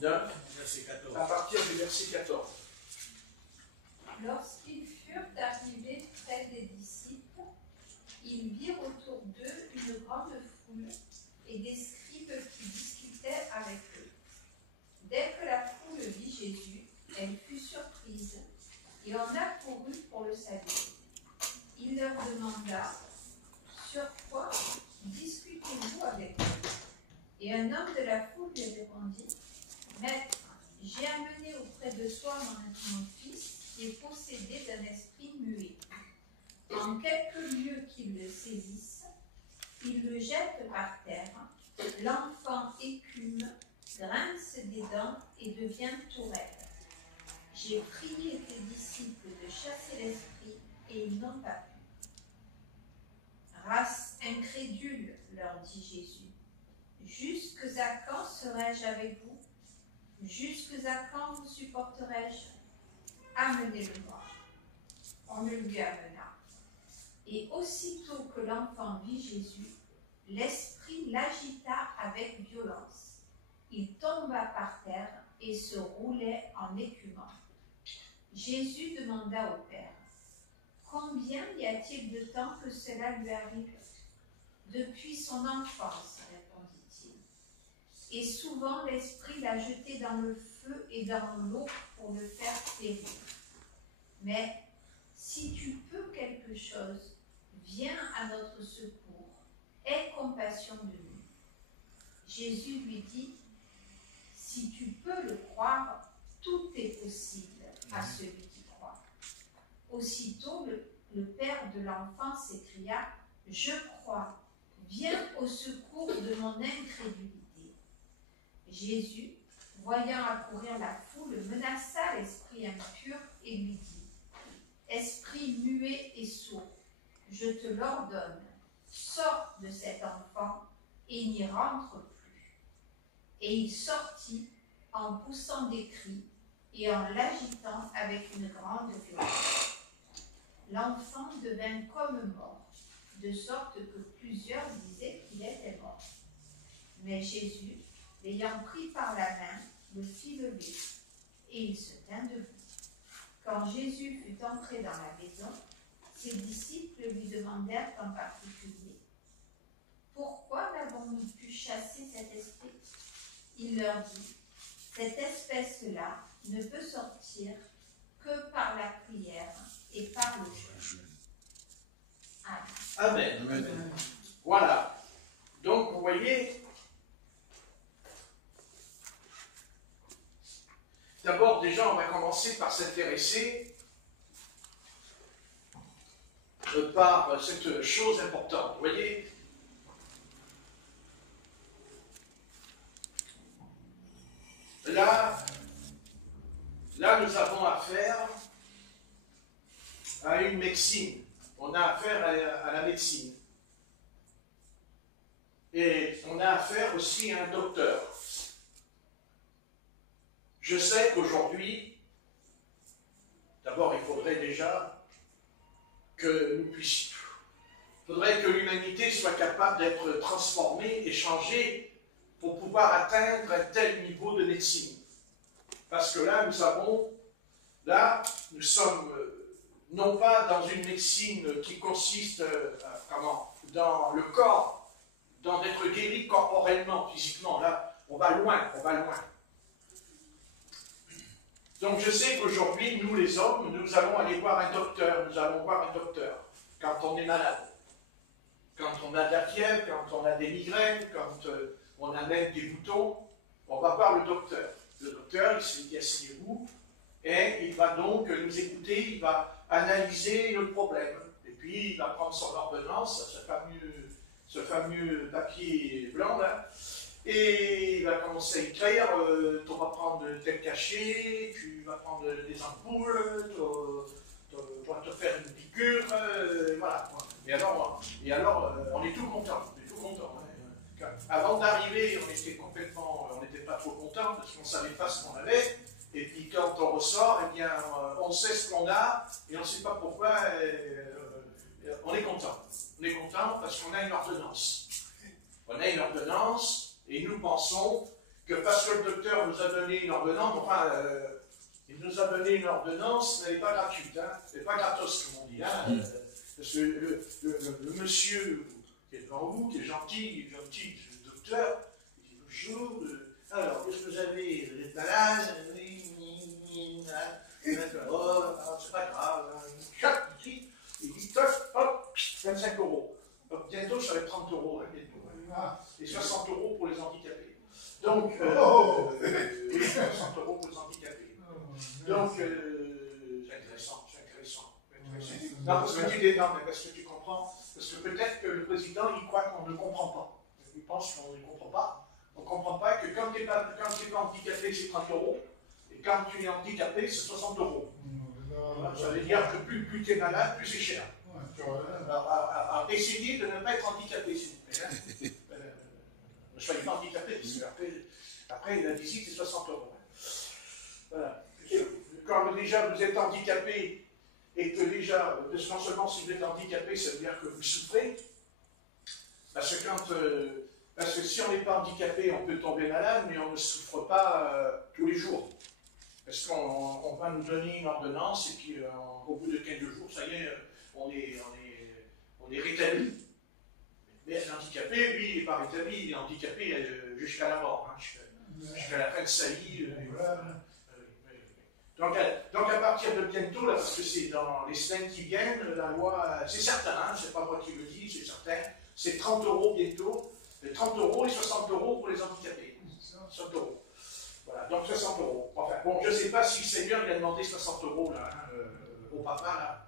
9, verset 14. À partir du verset 14. Lorsqu'ils furent arrivés près des disciples, ils virent autour d'eux une grande foule et des scribes qui discutaient avec eux. Dès que la foule vit Jésus, elle fut surprise et en accourut pour le saluer. Il leur demanda « Sur quoi discutez-vous avec eux ?» Et un homme de la foule lui répondit « Maître, j'ai amené auprès de toi mon fils qui est possédé d'un esprit muet. En quelque lieu qu'il le saisisse, il le jette par terre, l'enfant écume, grince des dents et devient tout raide. J'ai prié tes disciples de chasser l'esprit et ils n'ont pas pu. » Race incrédule, leur dit Jésus, jusques à quand serai-je avec vous? Jusques à quand vous supporterai-je? Amenez-le-moi. On le lui amena. Et aussitôt que l'enfant vit Jésus, l'esprit l'agita avec violence. Il tomba par terre et se roulait en écumant. Jésus demanda au Père, « Combien y a-t-il de temps que cela lui arrive? » Depuis son enfance, répondit-il. Et souvent l'esprit l'a jeté dans le feu et dans l'eau pour le faire périr. Mais si tu peux quelque chose, viens à notre secours, aie compassion de nous. Jésus lui dit, si tu peux le croire, tout est possible à celui qui croit. Aussitôt, le père de l'enfant s'écria, je crois, viens au secours de mon incrédulité. Jésus, voyant accourir la foule, menaça l'esprit impur et lui dit, esprit muet et sourd, je te l'ordonne, sors de cet enfant et n'y rentre plus. Et il sortit en poussant des cris et en l'agitant avec une grande violence. L'enfant devint comme mort, de sorte que plusieurs disaient qu'il était mort. Mais Jésus, l'ayant pris par la main, le fit lever, et il se tint debout. Quand Jésus fut entré dans la maison, ses disciples lui demandèrent en particulier, « Pourquoi n'avons-nous pu chasser cet esprit ?» Il leur dit, « Cette espèce-là ne peut sortir que par la prière et par le jeûne. » Amen. Amen. Amen. Voilà. Donc, vous voyez, d'abord, déjà, on va commencer par s'intéresser par cette chose importante. Vous voyez, là, nous avons affaire à une médecine. On a affaire à la médecine. Et on a affaire aussi à un docteur. Je sais qu'aujourd'hui, d'abord, il faudrait déjà que nous puissions. Il faudrait que l'humanité soit capable d'être transformée et changée pour pouvoir atteindre un tel niveau de médecine. Parce que là, nous sommes non pas dans une médecine qui consiste dans le corps, dans d'être guéri corporellement, physiquement. Là, on va loin, on va loin. Donc je sais qu'aujourd'hui, nous les hommes, nous allons aller voir un docteur, quand on est malade. Quand on a de la fièvre, quand on a des migraines, quand on a même des boutons, on va voir le docteur. Le docteur, il se dit, asseyez-vous, et il va donc nous écouter, il va analyser le problème. Et puis, il va prendre son ordonnance, ce fameux papier blanc, là, et il va commencer à écrire, tu vas prendre tel cachet, tu vas prendre des ampoules, tu vas te faire une piqûre, voilà. Et alors, on est tout content, hein. Avant d'arriver, on n'était pas trop content parce qu'on ne savait pas ce qu'on avait. Et puis quand on ressort, eh bien, on sait ce qu'on a et on ne sait pas pourquoi. On est content. On est content parce qu'on a une ordonnance. On a une ordonnance et nous pensons que parce que le docteur nous a donné une ordonnance, enfin, il nous a donné une ordonnance, elle n'est pas gratuite, hein, elle n'est pas gratos, comme on dit. Hein, parce que le monsieur qui est devant vous, qui est gentil le docteur, il dit bonjour, alors, qu'est-ce que vous avez? Vous êtes malade? Oh, c'est pas grave, il dit toc, hop, 25 euros. Bientôt, ça va être 30 euros, hein, bientôt. Et 60 euros pour les handicapés. Donc, 60 euros pour les handicapés. Donc, c'est intéressant, c'est intéressant. Non, parce que tu comprends, parce que peut-être que le président, il croit qu'on ne comprend pas. Il pense qu'on ne comprend pas. On ne comprend pas que quand tu n'es pas handicapé, c'est 30 euros, et quand tu es handicapé, c'est 60 euros. Ça veut dire que plus tu es malade, plus c'est cher. Alors, essayez de ne pas être handicapé, s'il vous plaît. Ne soyez pas handicapé, parce qu'après la visite, c'est 60 euros. Voilà. Quand déjà vous êtes handicapé, et que déjà, non seulement si vous êtes handicapé, ça veut dire que vous souffrez, parce que si on n'est pas handicapé, on peut tomber malade, mais on ne souffre pas tous les jours. Parce qu'on va nous donner une ordonnance, et puis au bout de 15 jours, ça y est, on est rétabli. Mais l'handicapé, lui, il n'est pas rétabli, il est handicapé jusqu'à la mort, hein, jusqu'à la fin de sa vie. Donc à partir de bientôt, là, parce que c'est dans les semaines qui viennent, la loi, c'est certain, hein, c'est pas moi qui le dis, c'est certain, c'est 30 euros bientôt, 30 euros et 60 euros pour les handicapés. 60 euros. Voilà, donc 60 euros. Enfin, bon, je ne sais pas si le Seigneur lui a demandé 60 euros là, hein, au papa, là.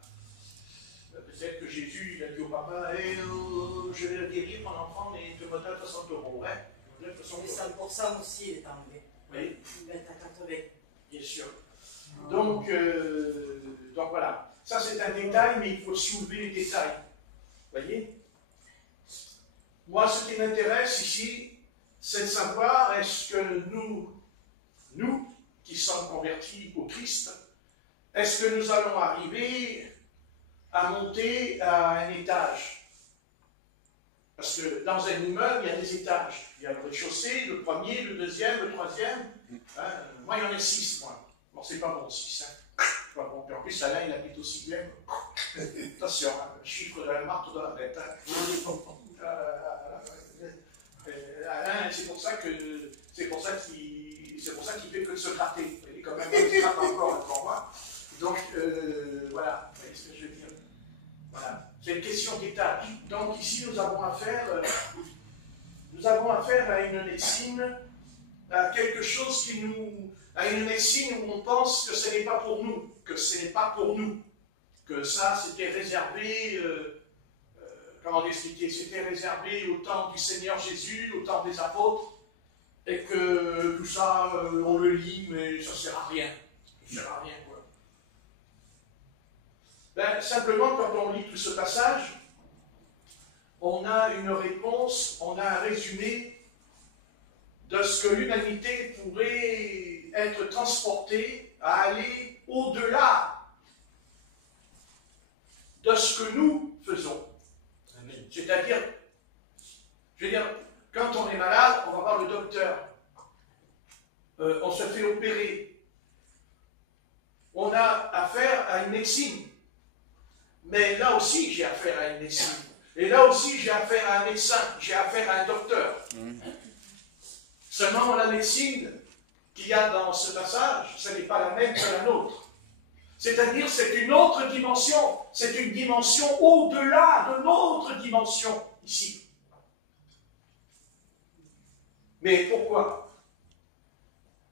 Peut-être que Jésus, il a dit au papa, je vais le guérir, mon enfant, mais tu me donnes 60 euros. Ouais, le 5% aussi, il est enlevé. Oui. Il va être à 80. Bien sûr. Donc voilà. Ça, c'est un détail, mais il faut soulever les détails. Vous voyez? Moi, ce qui m'intéresse ici, c'est de savoir, est-ce que nous qui sommes convertis au Christ, est-ce que nous allons arriver à monter à un étage? Parce que dans un immeuble, il y a des étages. Il y a le rez-de-chaussée, le premier, le deuxième, le troisième. Hein, moi, il y en a 6, moi. Bon, c'est pas bon, 6. Hein. Pas bon. Puis en plus, Alain, il habite aussi bien. Attention, hein, le chiffre de la marque dans la tête. Hein. Alain, c'est pour ça qu'il fait que de se gratter. Il est quand même il se gratte encore devant moi. Donc, voilà. Vous voyez ce que je veux dire? Voilà. C'est une question d'étage. Donc, ici, nous avons affaire à une médecine, à quelque chose à une médecine où on pense que ce n'est pas pour nous, que ça, c'était réservé, comment l'expliquer, c'était réservé au temps du Seigneur Jésus, au temps des apôtres, et que tout ça, on le lit, mais ça ne sert à rien. Ça ne sert à rien, quoi. Ben, simplement, quand on lit tout ce passage, on a une réponse, on a un résumé de ce que l'humanité pourrait être transportée à aller au-delà de ce que nous faisons. C'est-à-dire, je veux dire, quand on est malade, on va voir le docteur, on se fait opérer, on a affaire à une médecine. Mais là aussi, j'ai affaire à une médecine. Et là aussi, j'ai affaire à un médecin, j'ai affaire à un docteur. Seulement, la médecine qu'il y a dans ce passage, ce n'est pas la même que la nôtre. C'est-à-dire, c'est une autre dimension. C'est une dimension au-delà de notre dimension, ici. Mais pourquoi?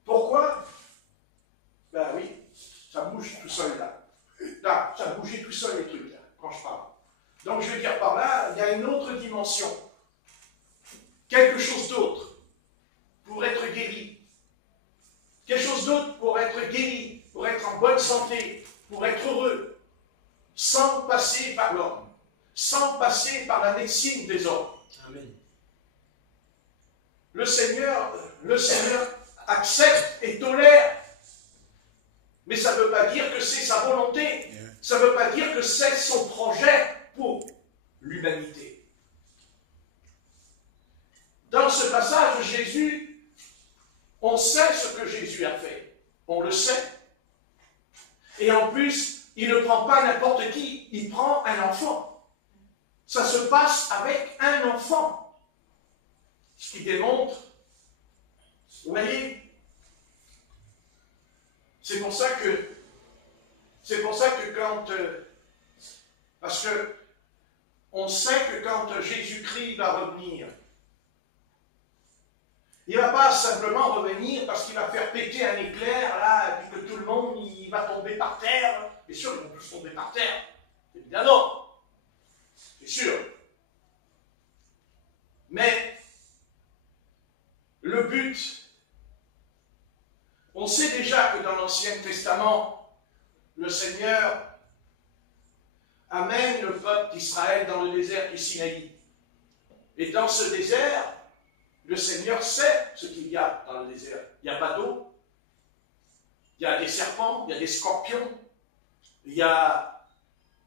Pourquoi? Ben oui, ça bouge tout seul là. Là, ça a bougé tout seul les trucs, là, quand je parle. Donc je veux dire par là, il y a une autre dimension. Quelque chose d'autre pour être guéri. Quelque chose d'autre pour être guéri, pour être en bonne santé, pour être heureux, sans passer par l'homme, sans passer par la médecine des hommes. Amen. Le Seigneur accepte et tolère. Mais ça ne veut pas dire que c'est sa volonté. Ça ne veut pas dire que c'est son projet pour l'humanité. Dans ce passage, Jésus On sait ce que Jésus a fait. On le sait. Et en plus, il ne prend pas n'importe qui, il prend un enfant. Ça se passe avec un enfant. Ce qui démontre, vous voyez, c'est pour ça que quand, parce que on sait que quand Jésus-Christ va revenir, il ne va pas simplement revenir parce qu'il va faire péter un éclair, là, et puis que tout le monde il va tomber par terre. Bien sûr, ils vont tous tomber par terre. Évidemment. C'est sûr. Mais le but, on sait déjà que dans l'Ancien Testament, le Seigneur amène le peuple d'Israël dans le désert du Sinaï. Et dans ce désert, le Seigneur sait ce qu'il y a dans le désert. Il n'y a pas d'eau, il y a des serpents, il y a des scorpions, il y a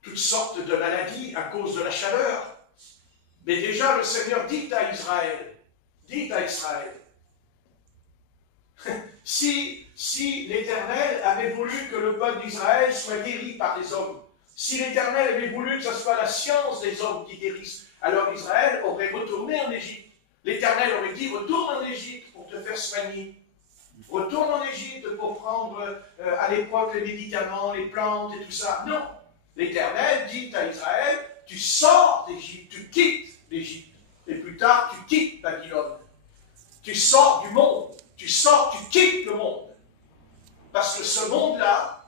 toutes sortes de maladies à cause de la chaleur. Mais déjà le Seigneur dit à Israël, si l'Éternel avait voulu que le peuple d'Israël soit guéri par les hommes, si l'Éternel avait voulu que ce soit la science des hommes qui guérissent, alors Israël aurait retourné en Égypte. L'Éternel aurait dit, retourne en Égypte pour te faire soigner. Retourne en Égypte pour prendre à l'époque les médicaments, les plantes et tout ça. Non. L'Éternel dit à Israël, tu sors d'Égypte, tu quittes l'Égypte. Et plus tard, tu quittes Babylone. Tu sors du monde. Tu quittes le monde. Parce que ce monde-là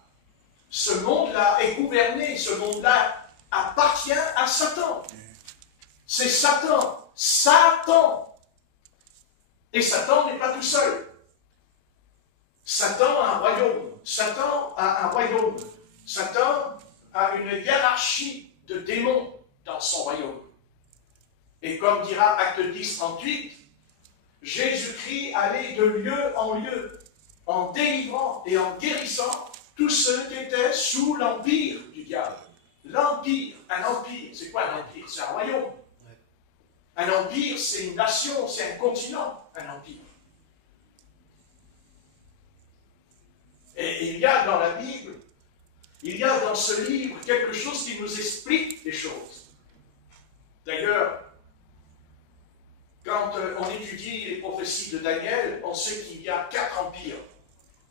est gouverné, ce monde-là appartient à Satan. C'est Satan. Et Satan n'est pas tout seul. Satan a un royaume. Satan a une hiérarchie de démons dans son royaume. Et comme dira Acte 10, 38, Jésus-Christ allait de lieu en lieu, en délivrant et en guérissant tous ceux qui étaient sous l'empire du diable. L'empire, un empire, c'est quoi un empire? C'est un royaume. Un empire, c'est une nation, c'est un continent, un empire. Et il y a dans la Bible, il y a dans ce livre quelque chose qui nous explique les choses. D'ailleurs, quand on étudie les prophéties de Daniel, on sait qu'il y a 4 empires,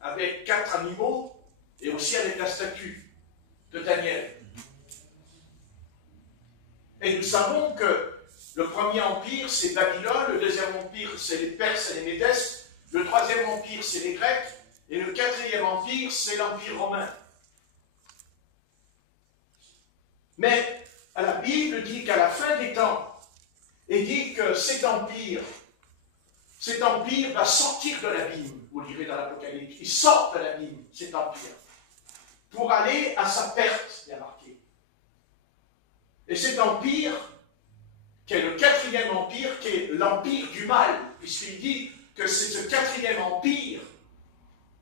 avec 4 animaux, et aussi avec la statue de Daniel. Et nous savons que le premier empire, c'est Babylone, le deuxième empire, c'est les Perses et les Médès, le troisième empire, c'est les Grecs, et le quatrième empire, c'est l'Empire romain. Mais la Bible dit qu'à la fin des temps, et dit que cet empire va sortir de l'abîme, vous lirez dans l'Apocalypse, il sort de l'abîme, cet empire, pour aller à sa perte, il y a marqué. Et cet empire, qui est le quatrième empire, qui est l'empire du mal, puisqu'il dit que c'est ce quatrième empire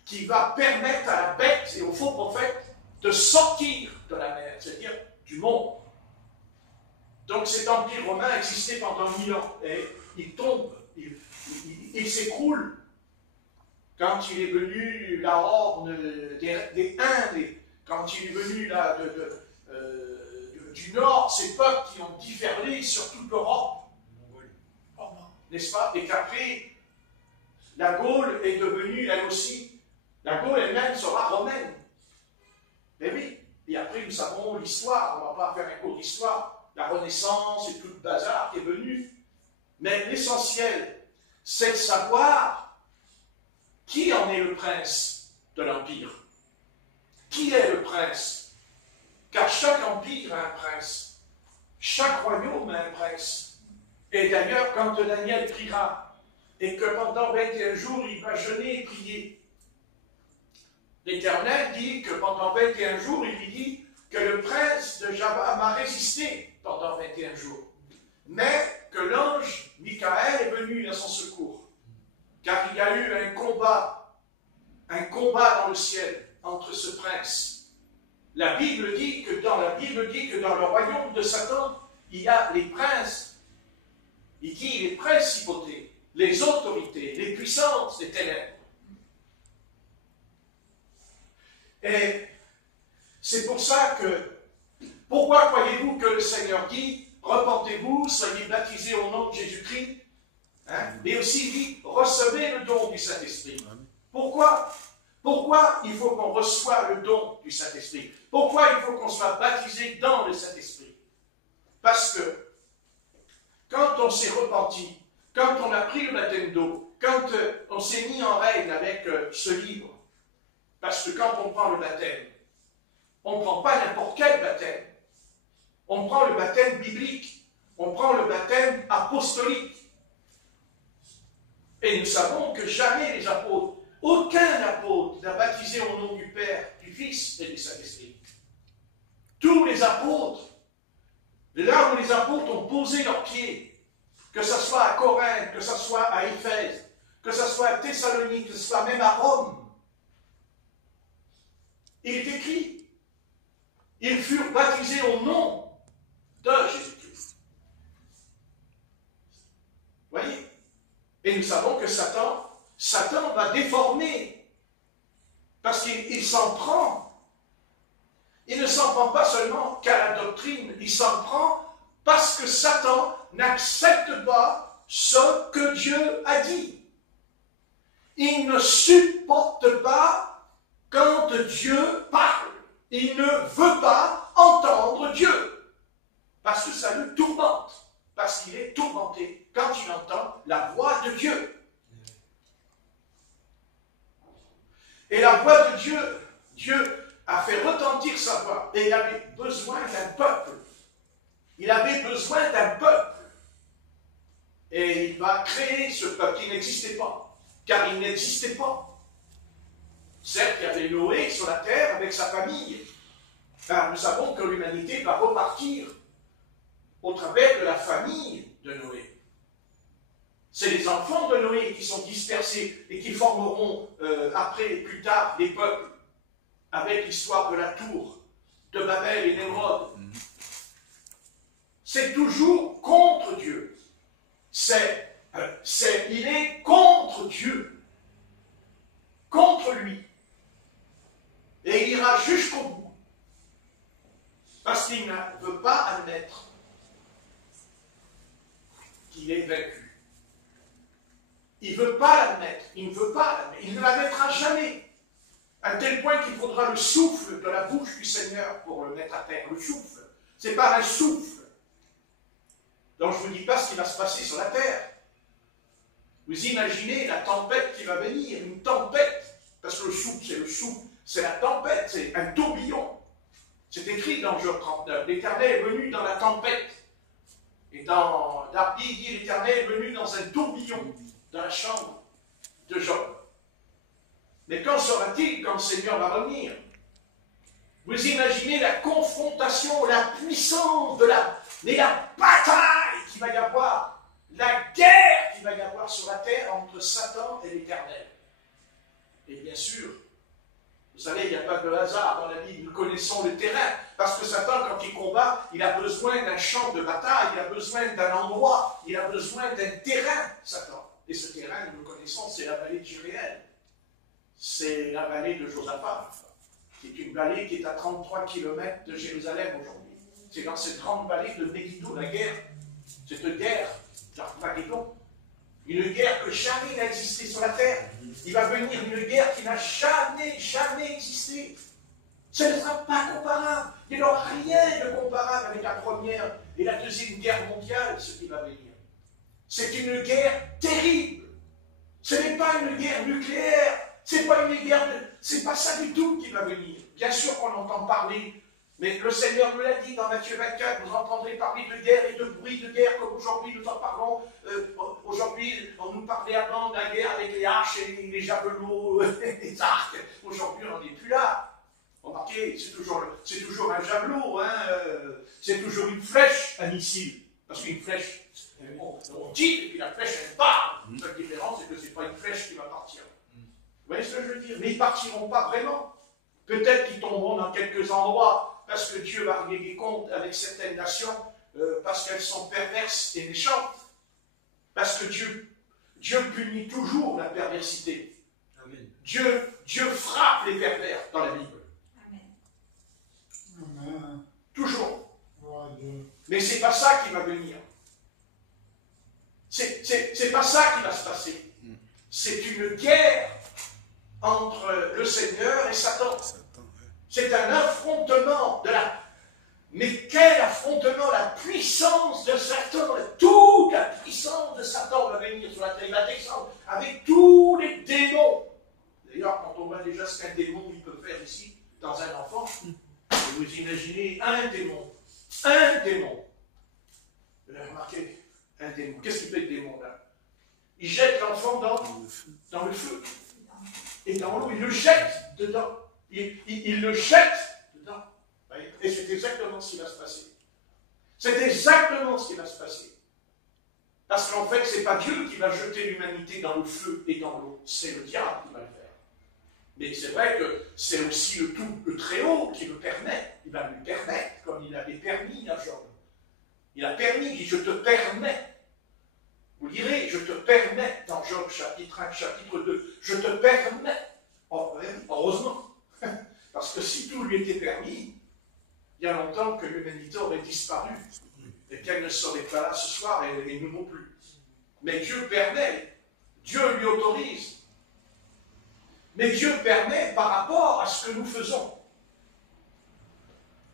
qui va permettre à la bête et aux faux prophètes de sortir de la mer, c'est-à-dire du monde. Donc cet empire romain existait pendant 1000 ans, et il tombe, il s'écroule quand il est venu la horde des Indes, quand il est venu là, du Nord, ces peuples qui ont différé sur toute l'Europe, n'est-ce pas? Et qu'après, la Gaule est devenue, elle aussi, la Gaule elle-même sera romaine. Mais oui, et après nous savons l'histoire, on ne va pas faire un cours d'histoire, la Renaissance et tout le bazar qui est venu. Mais l'essentiel, c'est de savoir qui en est le prince de l'Empire. Qui est le prince? Car chaque empire a un prince. Chaque royaume a un prince. Et d'ailleurs, quand Daniel priera, et que pendant 21 jours, il va jeûner et prier, l'Éternel dit que pendant 21 jours, il lui dit que le prince de Java m'a résisté pendant 21 jours. Mais que l'ange Michael est venu à son secours. Car il y a eu un combat dans le ciel entre ce prince. La Bible dit que dans le royaume de Satan, il y a les princes, il dit les principautés, les autorités, les puissances des ténèbres. Et c'est pour ça que, pourquoi croyez-vous que le Seigneur dit, repentez-vous, soyez baptisés au nom de Jésus-Christ, hein? Mais aussi dit, recevez le don du Saint-Esprit. Pourquoi? Pourquoi il faut qu'on reçoive le don du Saint-Esprit? Pourquoi il faut qu'on soit baptisé dans le Saint-Esprit? Parce que, quand on s'est repenti, quand on a pris le baptême d'eau, quand on s'est mis en règle avec ce livre, parce que quand on prend le baptême, on ne prend pas n'importe quel baptême. On prend le baptême biblique. On prend le baptême apostolique. Et nous savons que jamais les apôtres, aucun apôtre n'a baptisé au nom du Père, du Fils et du Saint-Esprit. Tous les apôtres, là où les apôtres ont posé leurs pieds, que ce soit à Corinthe, que ce soit à Éphèse, que ce soit à Thessalonique, que ce soit même à Rome, il est écrit, ils furent baptisés au nom de Jésus-Christ. Voyez? Et nous savons que Satan va déformer, parce qu'il s'en prend. Il ne s'en prend pas seulement qu'à la doctrine, il s'en prend parce que Satan n'accepte pas ce que Dieu a dit. Il ne supporte pas quand Dieu parle. Il ne veut pas entendre Dieu, parce que ça le tourmente, parce qu'il est tourmenté quand il entend la voix de Dieu. Et la voix de Dieu, Dieu a fait retentir sa voix, et il avait besoin d'un peuple. Il avait besoin d'un peuple. Et il va créer ce peuple qui n'existait pas, car il n'existait pas. Certes, il y avait Noé sur la terre avec sa famille. Alors, nous savons que l'humanité va repartir au travers de la famille de Noé. C'est les enfants de Noé qui sont dispersés et qui formeront après, plus tard, des peuples, avec l'histoire de la tour de Babel et d'Émeraude. C'est toujours contre Dieu. Il est contre Dieu, contre lui. Et il ira jusqu'au bout. Parce qu'il ne veut pas admettre qu'il est vaincu. Il ne veut pas l'admettre. Il ne veut pas l'admettre. Il ne l'admettra jamais. À tel point qu'il faudra le souffle de la bouche du Seigneur pour le mettre à terre. Le souffle. C'est par un souffle. Donc je ne vous dis pas ce qui va se passer sur la terre. Vous imaginez la tempête qui va venir. Une tempête. Parce que le souffle, c'est le souffle. C'est la tempête, c'est un tourbillon. C'est écrit dans Job 39. L'Éternel est venu dans la tempête. Et dans Darby, il dit l'Éternel est venu dans un tourbillon, dans la chambre de Job. Mais quand sera-t-il quand le Seigneur va revenir? Vous imaginez la confrontation, la puissance de la bataille qu'il va y avoir, la guerre qu'il va y avoir sur la terre entre Satan et l'Éternel. Et bien sûr, vous savez, il n'y a pas de hasard dans la Bible, nous connaissons le terrain, parce que Satan, quand il combat, il a besoin d'un champ de bataille, il a besoin d'un endroit, il a besoin d'un terrain, Satan. Et ce terrain, nous le connaissons, c'est la vallée de Jériel. C'est la vallée de Josaphat, qui est une vallée qui est à 33 km de Jérusalem aujourd'hui. C'est dans cette grande vallée de Megiddo, la guerre, cette guerre d'Armageddon. Une guerre que jamais n'a existé sur la terre. Il va venir une guerre qui n'a jamais existé. Ce ne sera pas comparable. Il n'y aura rien de comparable avec la première et la deuxième guerre mondiale, ce qui va venir. C'est une guerre terrible. Ce n'est pas une guerre nucléaire. C'est pas ça du tout qui va venir. Bien sûr qu'on entend parler, mais le Seigneur nous l'a dit dans Matthieu 24, vous entendrez parler de guerre et de bruit de guerre, comme aujourd'hui nous en parlons. Aujourd'hui, on nous parlait avant de la guerre avec les haches et les javelots, les arcs. Aujourd'hui, on n'en est plus là. Remarquez, c'est toujours un javelot, hein, c'est toujours une flèche, un missile. Parce qu'une flèche, on tire et puis la flèche, elle part. La différence, c'est que ce n'est pas une flèche qui va partir. Vous voyez ce que je veux dire? Mais ils ne partiront pas vraiment. Peut-être qu'ils tomberont dans quelques endroits, parce que Dieu va régler des comptes avec certaines nations, parce qu'elles sont perverses et méchantes. Parce que Dieu punit toujours la perversité. Amen. Dieu frappe les pervers dans la Bible. pas ça qui va venir. C'est pas ça qui va se passer. C'est une guerre entre le Seigneur et Satan. C'est un affrontement de la... Mais quel affrontement! La puissance de Satan, toute la puissance de Satan va venir sur la terre. Il va descendre avec tous les démons. D'ailleurs, quand on voit déjà ce qu'un démon il peut faire ici, dans un enfant, vous imaginez un démon. Un démon. Vous avez remarqué? Un démon. Qu'est-ce qu'il fait le démon là? Il jette l'enfant dans le feu. Et dans l'eau, il le jette dedans. Il le jette dedans. Et c'est exactement ce qui va se passer. C'est exactement ce qui va se passer. Parce qu'en fait, ce n'est pas Dieu qui va jeter l'humanité dans le feu et dans l'eau. C'est le diable qui va le faire. Mais c'est vrai que c'est aussi le Très-Haut qui le permet. Il va lui permettre, comme il avait permis à Job. Il a permis, il dit, je te permets. Vous lirez, je te permets, dans Job chapitre 1, chapitre 2, je te permets. Oh, heureusement. Parce que si tout lui était permis, il y a longtemps que l'humanité aurait disparu. Et qu'elle ne serait pas là ce soir et nous non plus. Mais Dieu permet. Dieu lui autorise. Mais Dieu permet par rapport à ce que nous faisons.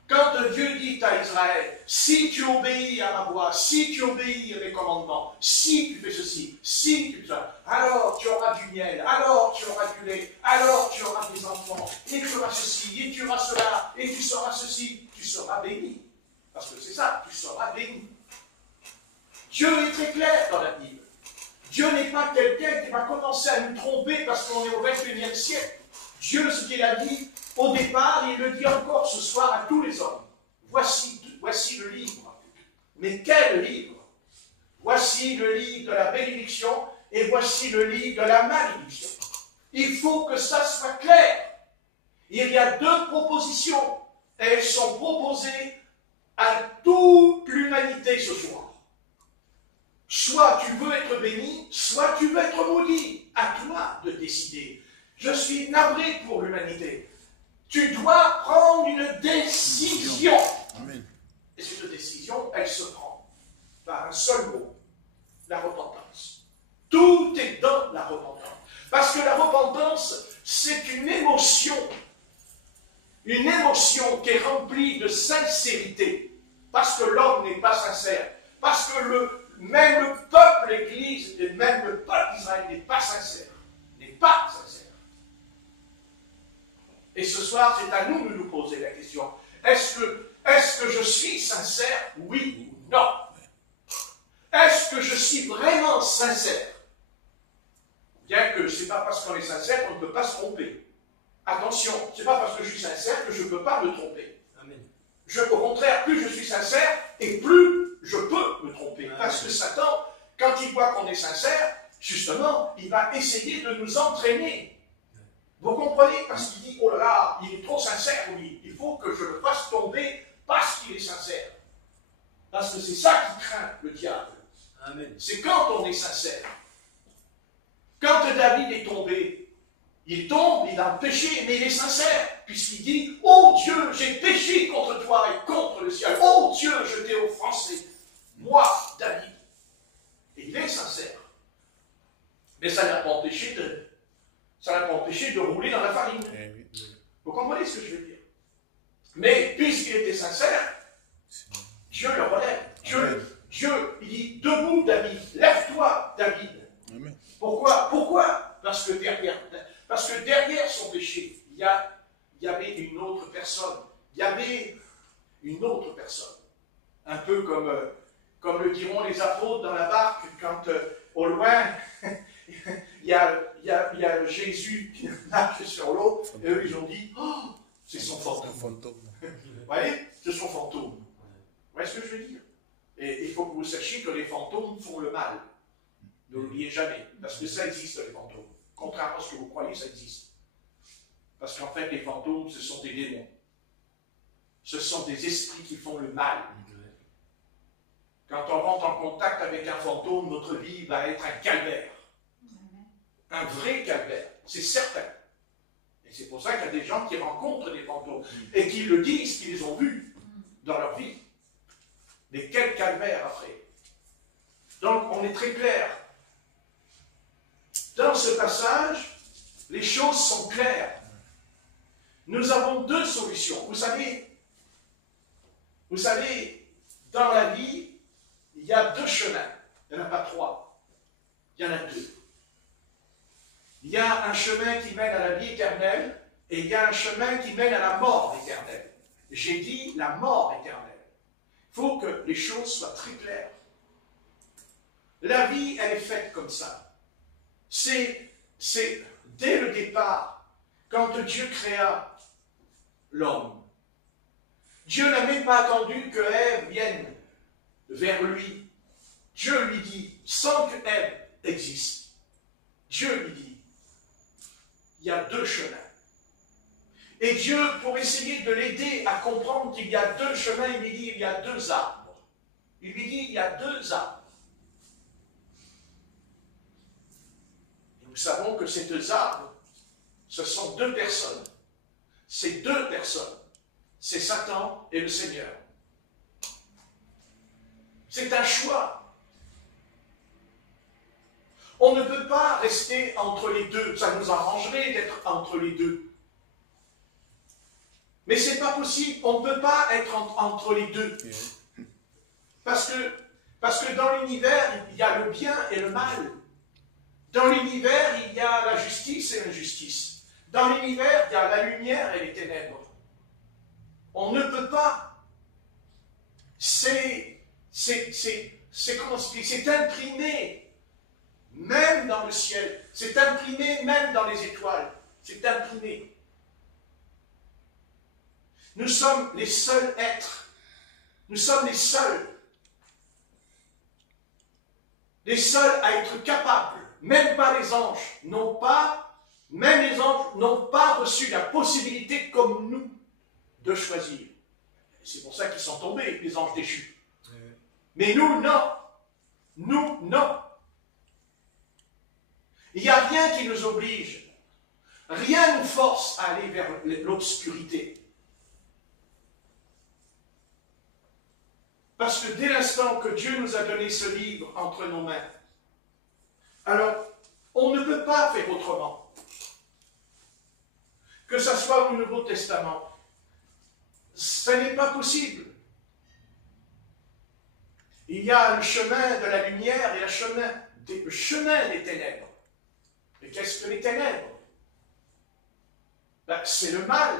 Quand Dieu dit à Israël, si tu obéis à ma voix, si tu obéis à mes commandements, si tu fais ceci, si tu fais ça, alors tu auras du miel, alors tu auras du lait, alors tu auras des enfants, et tu auras ceci, et tu auras cela, et tu seras ceci, tu seras béni. Parce que c'est ça, tu seras béni. Dieu est très clair dans la Bible. Dieu n'est pas quelqu'un qui va commencer à nous tromper parce qu'on est au XXIe siècle. Dieu, ce qu'il a dit au départ, il le dit encore ce soir à tous les hommes. Voici le livre. Mais quel livre? Voici le livre de la bénédiction et voici le livre de la malédiction. Il faut que ça soit clair. Il y a deux propositions. Elles sont proposées à toute l'humanité ce soir. Soit tu veux être béni, soit tu veux être maudit. À toi de décider. Je suis navré pour l'humanité. Tu dois prendre une décision. Amen. Et cette décision, elle se prend par un seul mot, la repentance. Tout est dans la repentance. Parce que la repentance, c'est une émotion qui est remplie de sincérité. Parce que l'homme n'est pas sincère. Parce que même le peuple, l'Église, et même le peuple d'Israël n'est pas sincère. N'est pas sincère. Et ce soir, c'est à nous de nous poser la question. Est-ce que je suis sincère? Oui ou non? Est-ce que je suis vraiment sincère? Bien que ce n'est pas parce qu'on est sincère qu'on ne peut pas se tromper. Attention, ce n'est pas parce que je suis sincère que je ne peux pas me tromper. Amen. Au contraire, plus je suis sincère, et plus je peux me tromper. Amen. Parce que Satan, quand il voit qu'on est sincère, justement, il va essayer de nous entraîner. Vous comprenez? Parce qu'il dit, oh là là, il est trop sincère, lui. Il faut que je le fasse tomber parce qu'il est sincère. Parce que c'est ça qui craint le diable. Amen. C'est quand on est sincère. Quand David est tombé, il tombe, il a un péché, mais il est sincère. Puisqu'il dit, oh Dieu, j'ai péché contre toi et contre le ciel. Oh Dieu, je t'ai offensé. Moi, David. Et il est sincère. Mais ça n'a pas empêché de rouler dans la farine. Vous comprenez ce que je veux dire? Mais puisqu'il était sincère, Dieu le relève. Dieu, il dit, debout David, lève-toi David. Amen. Pourquoi? Parce que derrière son péché, il y avait une autre personne. Il y avait une autre personne. Un peu comme le diront les apôtres dans la barque, quand au loin, il y a Jésus qui marche sur l'eau, et eux ils ont dit, oh, c'est son fantôme. Vous voyez, c'est son fantôme. Vous voyez ce que je veux dire? Et il faut que vous sachiez que les fantômes font le mal. Ne l'oubliez jamais, parce que ça existe les fantômes. Contrairement à ce que vous croyez, ça existe. Parce qu'en fait, les fantômes, ce sont des démons. Ce sont des esprits qui font le mal. Quand on rentre en contact avec un fantôme, notre vie va être un calvaire. Un vrai calvaire, c'est certain. Et c'est pour ça qu'il y a des gens qui rencontrent des fantômes et qui le disent, qu'ils les ont vus dans leur vie. Mais quel calvaire après. Donc, on est très clair. Dans ce passage, les choses sont claires. Nous avons deux solutions. Vous savez, dans la vie, il y a deux chemins. Il n'y en a pas trois. Il y en a deux. Il y a un chemin qui mène à la vie éternelle et il y a un chemin qui mène à la mort éternelle. J'ai dit la mort éternelle. Il faut que les choses soient très claires. La vie, elle est faite comme ça. C'est dès le départ, quand Dieu créa l'homme. Dieu n'a même pas attendu que Ève vienne vers lui. Dieu lui dit, sans que Ève existe, Dieu lui dit, il y a deux chemins. Et Dieu, pour essayer de l'aider à comprendre qu'il y a deux chemins, il lui dit, il y a deux arbres. Il lui dit, il y a deux arbres. Et nous savons que ces deux arbres, ce sont deux personnes. Ces deux personnes, c'est Satan et le Seigneur. C'est un choix. On ne peut pas rester entre les deux. Ça nous arrangerait d'être entre les deux. Mais ce n'est pas possible. On ne peut pas être entre les deux. Parce que dans l'univers, il y a le bien et le mal. Dans l'univers, il y a la justice et l'injustice. Dans l'univers, il y a la lumière et les ténèbres. On ne peut pas. C'est imprimé même dans le ciel. C'est imprimé même dans les étoiles. C'est imprimé. Nous sommes les seuls êtres. Nous sommes les seuls. Les seuls à être capables. Même pas les anges n'ont pas, même les anges n'ont pas reçu la possibilité comme nous de choisir. C'est pour ça qu'ils sont tombés, les anges déchus. Mais nous, non. Nous, non. Il n'y a rien qui nous oblige. Rien ne nous force à aller vers l'obscurité. Parce que dès l'instant que Dieu nous a donné ce livre entre nos mains, alors on ne peut pas faire autrement. Que ce soit au Nouveau Testament, ce n'est pas possible. Il y a le chemin de la lumière et le chemin des ténèbres. Mais qu'est-ce que les ténèbres? Ben, c'est le mal.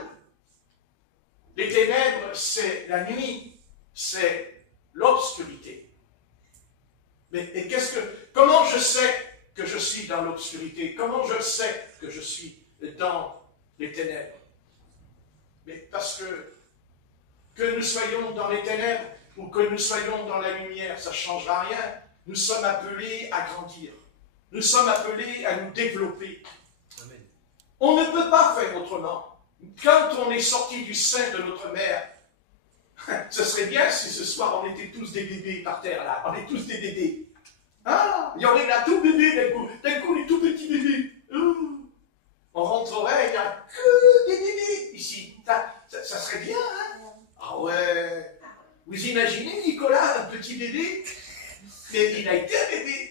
Les ténèbres, c'est la nuit, c'est l'obscurité. Mais comment je sais que je suis dans l'obscurité? Comment je sais que je suis dans les ténèbres? Mais parce que nous soyons dans les ténèbres ou que nous soyons dans la lumière, ça ne changera rien. Nous sommes appelés à grandir. Nous sommes appelés à nous développer. Amen. On ne peut pas faire autrement. Quand on est sorti du sein de notre mère, ce serait bien si ce soir on était tous des bébés par terre là. On est tous des bébés. Ah, il y aurait là tout bébé d'un coup les tout petits bébés. On rentrerait, il n'y a que des bébés ici. Ça serait bien, hein? Ah ouais. Vous imaginez Nicolas, un petit bébé? Mais il a été un bébé.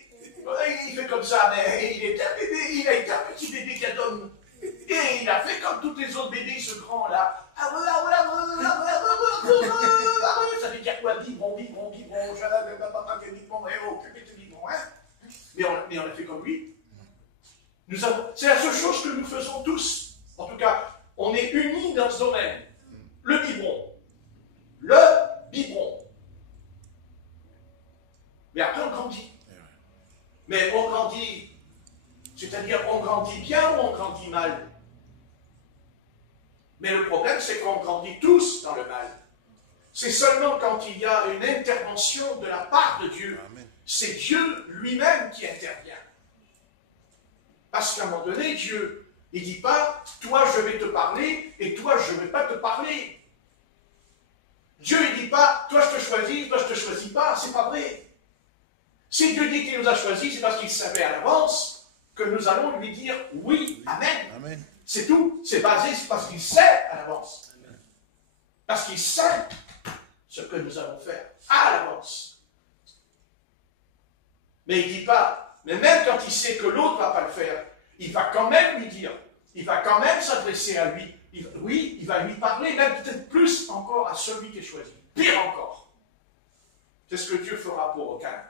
Il fait comme ça, mais il était un bébé. Il a été un petit bébé qui a donné. Et il a fait comme tous les autres bébés, ce grand-là. Ça veut dire quoi? Biberon, biberon, biberon, mais on a fait comme lui. C'est la seule chose que nous faisons tous. En tout cas, on est unis dans ce domaine. Le biberon. Le biberon. Mais après, on grandit. Mais on grandit, c'est-à-dire on grandit bien ou on grandit mal? Mais le problème, c'est qu'on grandit tous dans le mal. C'est seulement quand il y a une intervention de la part de Dieu. C'est Dieu lui-même qui intervient. Parce qu'à un moment donné, Dieu, il ne dit pas, toi je vais te parler et toi je ne vais pas te parler. Dieu, il ne dit pas, toi je te choisis, toi je ne te choisis pas. C'est pas vrai. Si Dieu dit qu'il nous a choisis, c'est parce qu'il savait à l'avance que nous allons lui dire oui, amen. Amen. C'est tout. C'est basé, c'est parce qu'il sait à l'avance. Parce qu'il sait ce que nous allons faire à l'avance. Mais il ne dit pas, mais même quand il sait que l'autre ne va pas le faire, il va quand même lui dire, il va quand même s'adresser à lui. Oui, il va lui parler, même peut-être plus encore à celui qui est choisi. Pire encore. C'est ce que Dieu fera pour Caïn.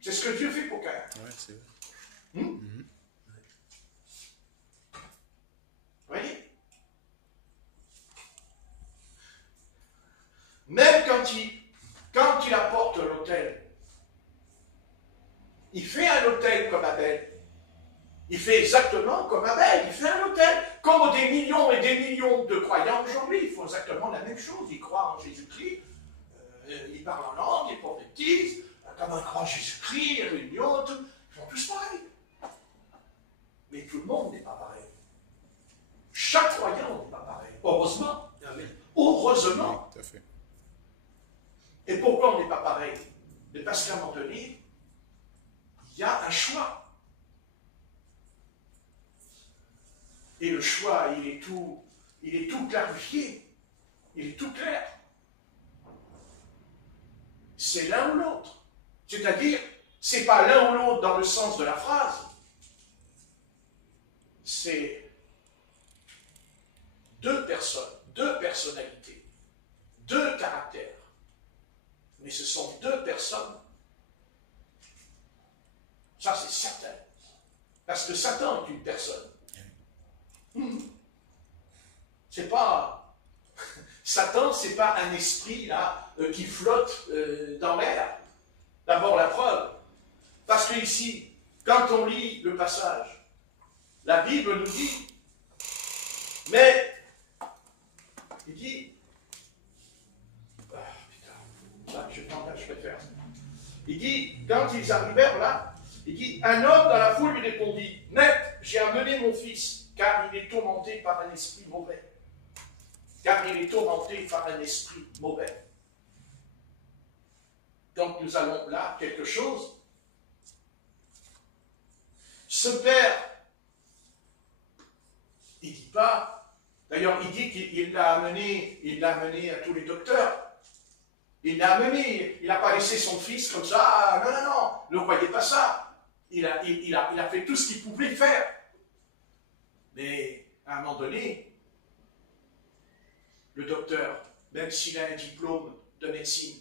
C'est ce que Dieu fait pour Caïn. Ouais, c'est vrai. Vous voyez? Même quand il apporte l'autel, il fait un autel comme Abel. Il fait exactement comme Abel. Il fait un autel. Comme des millions et des millions de croyants aujourd'hui, ils font exactement la même chose. Ils croient en Jésus-Christ, ils parlent en langue, ils prophétisent, comme ils croient en Jésus-Christ, réunion, tout. Ils font tous pareil. Mais tout le monde n'est pas pareil. Chaque croyant n'est pas pareil. Heureusement. Amen. Heureusement. Oui, tout à fait. Et pourquoi on n'est pas pareil? Mais parce qu'à un moment donné, il y a un choix. Et le choix, il est tout clarifié. Il est tout clair. C'est l'un ou l'autre. C'est-à-dire, c'est pas l'un ou l'autre dans le sens de la phrase. C'est deux personnes, deux personnalités, deux caractères. Mais ce sont deux personnes. Ça, c'est certain. Parce que Satan est une personne. C'est pas... Satan, c'est pas un esprit là qui flotte dans l'air. D'abord la preuve. Parce que ici, quand on lit le passage, la Bible nous dit, mais il dit, putain, je préfère. Il dit, quand ils arrivèrent là, il dit, un homme dans la foule lui répondit, Maître, j'ai amené mon fils, car il est tourmenté par un esprit mauvais. Car il est tourmenté par un esprit mauvais. Donc nous avons là quelque chose. Ce père, il ne dit pas, d'ailleurs il dit qu'il l'a amené à tous les docteurs. Il l'a amené, il n'a pas laissé son fils comme ça, non, non, non, ne croyez pas ça. Il a fait tout ce qu'il pouvait faire. Mais à un moment donné, le docteur, même s'il a un diplôme de médecine,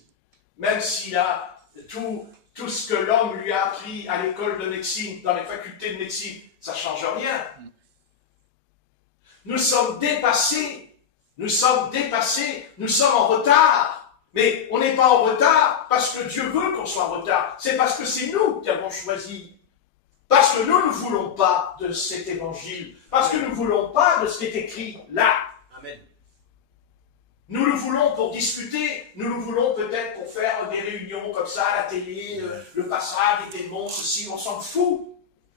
même s'il a tout ce que l'homme lui a appris à l'école de médecine, dans les facultés de médecine, ça ne change rien. Nous sommes dépassés, nous sommes en retard. Mais on n'est pas en retard parce que Dieu veut qu'on soit en retard. C'est parce que c'est nous qui avons choisi. Parce que nous ne voulons pas de cet évangile. Parce que nous ne voulons pas de ce qui est écrit là. Amen. Nous le voulons pour discuter. Nous le voulons peut-être pour faire des réunions comme ça à la télé, le passage, les démons, ceci. On s'en fout.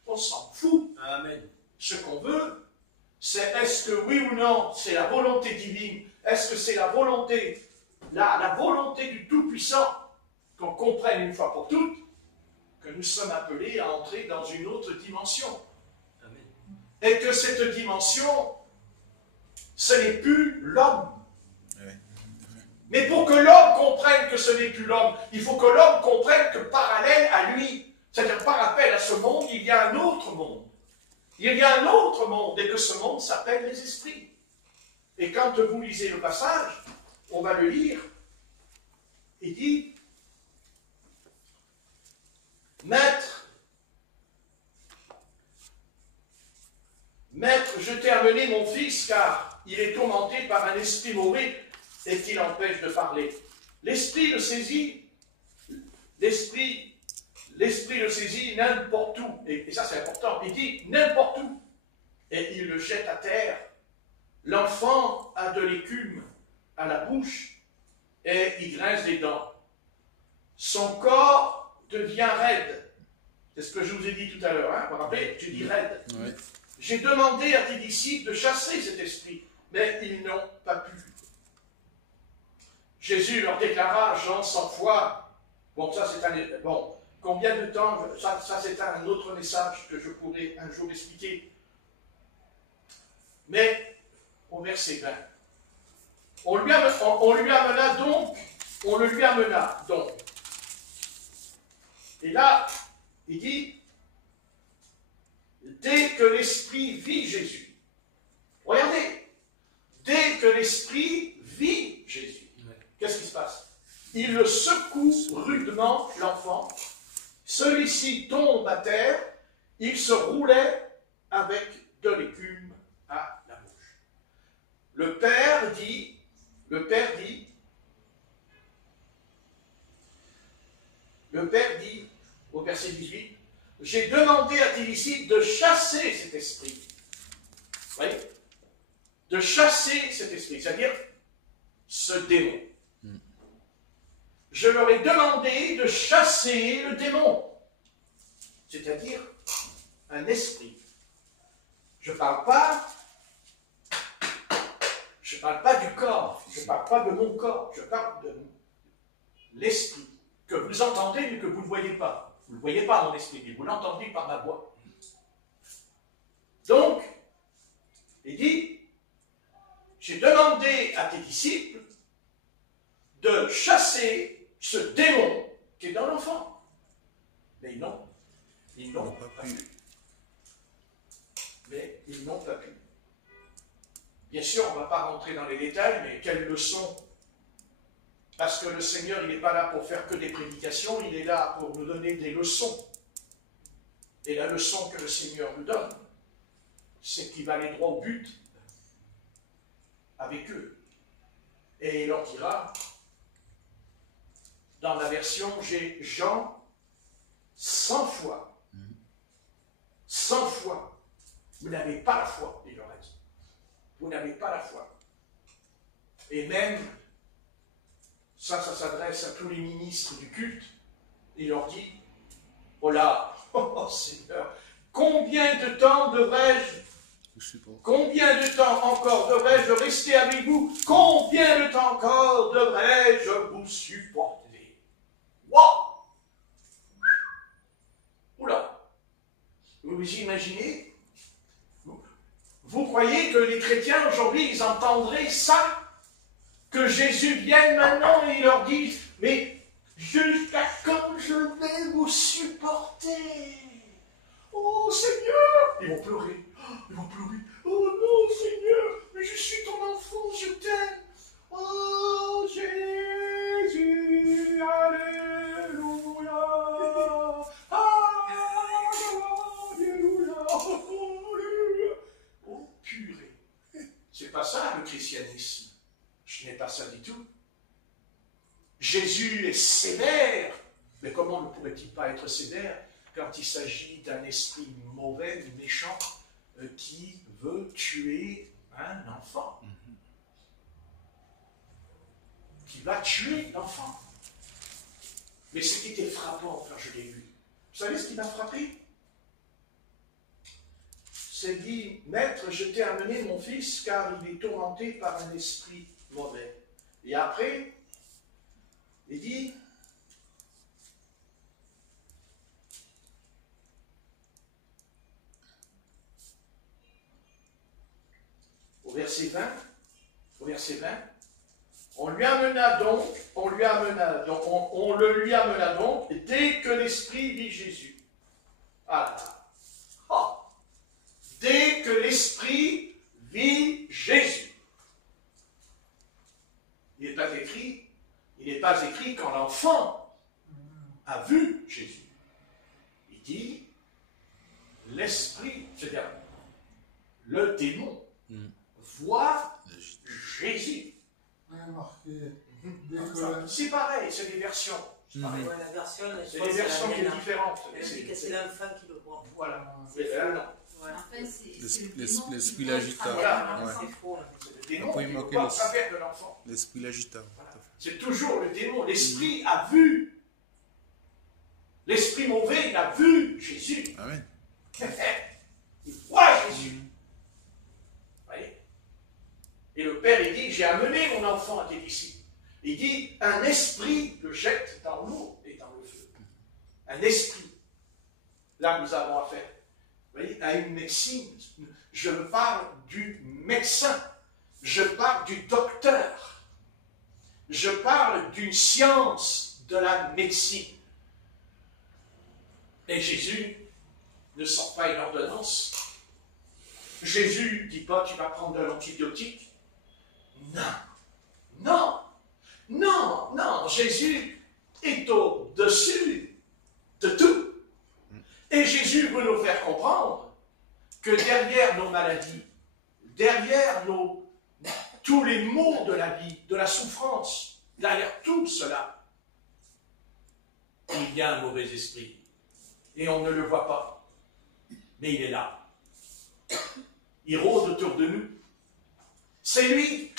On s'en fout. Amen. Ce qu'on veut, c'est est-ce que oui ou non, c'est la volonté divine. Est-ce que c'est la volonté la volonté du Tout-Puissant, qu'on comprenne une fois pour toutes que nous sommes appelés à entrer dans une autre dimension. Amen. Et que cette dimension, ce n'est plus l'homme. Ouais. Mais pour que l'homme comprenne que ce n'est plus l'homme, il faut que l'homme comprenne que parallèle à lui, c'est-à-dire par rappel à ce monde, il y a un autre monde. Il y a un autre monde, et que ce monde s'appelle les esprits. Et quand vous lisez le passage, on va le lire. Il dit, Maître, je t'ai amené mon fils, car il est tourmenté par un esprit mauvais et qui l'empêche de parler. L'esprit le saisit, l'esprit le saisit n'importe où. Et ça c'est important, il dit n'importe où. Et il le jette à terre. L'enfant a de l'écume à la bouche et il grince des dents. Son corps devient raide. C'est ce que je vous ai dit tout à l'heure, hein? Vous vous rappelez? Tu dis raide. Oui. J'ai demandé à tes disciples de chasser cet esprit, mais ils n'ont pas pu. Jésus leur déclara, Jean 100 fois, bon, ça c'est un... Bon, combien de temps, ça c'est un autre message que je pourrais un jour expliquer. Mais, au verset 20, on lui amena donc on le lui amena donc. Et là, il dit, dès que l'Esprit vit Jésus, regardez, dès que l'Esprit vit Jésus, qu'est-ce qui se passe? Il le secoue rudement, l'enfant, celui-ci tombe à terre, il se roulait avec de l'écume à la bouche. Le père dit, au verset 18, j'ai demandé à tes disciples de chasser cet esprit. Vous voyez? De chasser cet esprit, c'est-à-dire ce démon. Je leur ai demandé de chasser le démon, c'est-à-dire un esprit. Je ne parle pas du corps, je ne parle pas de mon corps, je parle de l'esprit, que vous entendez mais que vous ne voyez pas. Vous ne le voyez pas, mon esprit, mais vous l'entendez par ma voix. Donc, il dit, j'ai demandé à tes disciples de chasser ce démon qui est dans l'enfant. Mais ils n'ont pas pu. Mais ils n'ont pas pu. Bien sûr, on ne va pas rentrer dans les détails, mais quelle leçon! Parce que le Seigneur, il n'est pas là pour faire que des prédications, il est là pour nous donner des leçons. Et la leçon que le Seigneur nous donne, c'est qu'il va aller droit au but avec eux. Et il leur dira, dans la version, j'ai Jean 100 fois. 100 fois. Vous n'avez pas la foi, il leur a dit. Vous n'avez pas la foi. Et même, ça s'adresse à tous les ministres du culte. Il leur dit, oh là, oh Seigneur, combien de temps encore devrais-je rester avec vous? Combien de temps encore devrais-je vous supporter? Wow! Oula! Vous vous imaginez? Vous croyez que les chrétiens aujourd'hui, ils entendraient ça? Que Jésus vienne maintenant et il leur dise, mais jusqu'à quand je vais vous supporter? Oh Seigneur! Ils vont pleurer. Oh non Seigneur, mais je suis ton enfant, je t'aime. Oh Jésus, alléluia. Alléluia. Alléluia. Oh purée. C'est pas ça le christianisme. Ce n'est pas ça du tout. Jésus est sévère. Mais comment ne pourrait-il pas être sévère quand il s'agit d'un esprit mauvais, méchant, qui veut tuer un enfant? Qui va tuer l'enfant. Mais ce qui était frappant quand je l'ai lu, vous savez ce qui m'a frappé? C'est dit, Maître, je t'ai amené mon fils car il est tourmenté par un esprit mauvais. Et après, il dit, au verset 20, on le lui amena donc, dès que l'Esprit vit Jésus. Ah là. Oh. Dès que l'Esprit vit Jésus. Il n'est pas écrit quand l'enfant a vu Jésus. Il dit l'Esprit, c'est-à-dire le démon, voit Jésus. C'est pareil, c'est des versions. Ouais, la version, C'est des versions qui sont différentes. Elle dit que c'est l'enfant qui le voit. Voilà. Mais là, non. Enfin, L'esprit l'agita. Voilà. Ouais. C'est faux. Le démon Après, il qui manquait voit à travers de l'enfant. L'esprit l'agita. Voilà. C'est toujours le démon. L'esprit a vu. L'esprit mauvais, il a vu Jésus. Amen. Il voit Jésus. Voyez? Et le Père, il dit, j'ai amené mon enfant à tes disciples. Il dit, un esprit le jette dans l'eau et dans le feu. Un esprit. Là, nous avons affaire, vous voyez, à une médecine. Je parle du médecin. Je parle du docteur. Je parle d'une science de la médecine. Et Jésus ne sort pas une ordonnance. Jésus ne dit pas tu vas prendre de l'antibiotique. Non, non, non, non. Jésus est au-dessus de tout. Et Jésus veut nous faire comprendre que derrière nos maladies, derrière tous les maux de la vie, de la souffrance, derrière tout cela, il y a un mauvais esprit. Et on ne le voit pas. Mais il est là. Il rôde autour de nous. C'est lui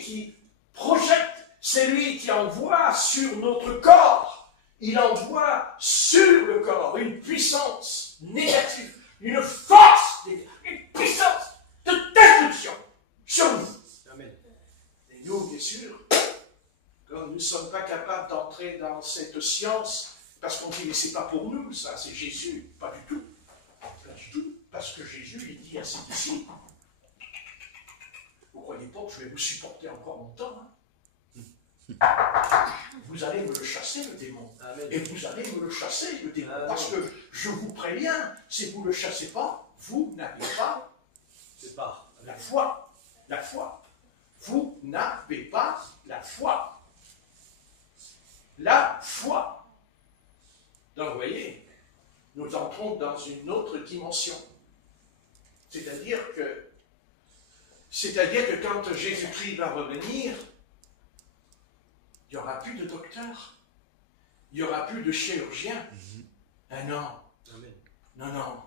qui projette, c'est lui qui envoie sur notre corps. Il envoie sur le corps une puissance négative, une force négative, une puissance de destruction sur nous. Amen. Et nous, bien sûr, comme nous ne sommes pas capables d'entrer dans cette science, parce qu'on dit, mais c'est pas pour nous, ça, c'est Jésus. Pas du tout. Pas du tout. Parce que Jésus, il dit à ses disciples, vous ne croyez pas que je vais vous supporter encore longtemps, hein? Vous allez me le chasser, le démon. Amen. Et vous allez me le chasser, le démon. Amen. Parce que je vous préviens, si vous ne le chassez pas, vous n'avez pas C'est pas. la foi. La foi. Vous n'avez pas la foi. La foi. Donc, vous voyez, nous entrons dans une autre dimension. C'est-à-dire que quand Jésus-Christ va revenir, il n'y aura plus de docteur, il n'y aura plus de chirurgien. Ah non, Amen. non, non,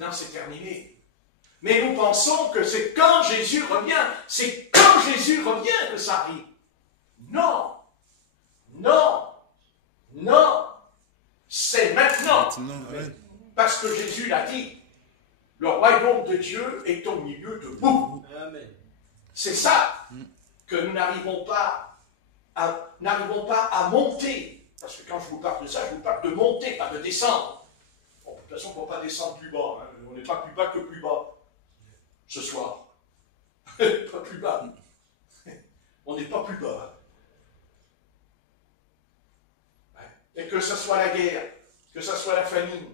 non, c'est terminé. Mais nous pensons que c'est quand Jésus revient, que ça arrive. Non, non, non, c'est maintenant. Maintenant, amen. Parce que Jésus l'a dit, le royaume de Dieu est au milieu de vous. Amen. C'est ça que nous n'arrivons pas à monter. Parce que quand je vous parle de ça, je vous parle de monter, pas de descendre. Bon, de toute façon, on ne va pas descendre plus bas. Hein. On n'est pas plus bas que plus bas ce soir. Pas plus bas. On n'est pas plus bas. Hein. Ouais. Et que ce soit la guerre, que ce soit la famine,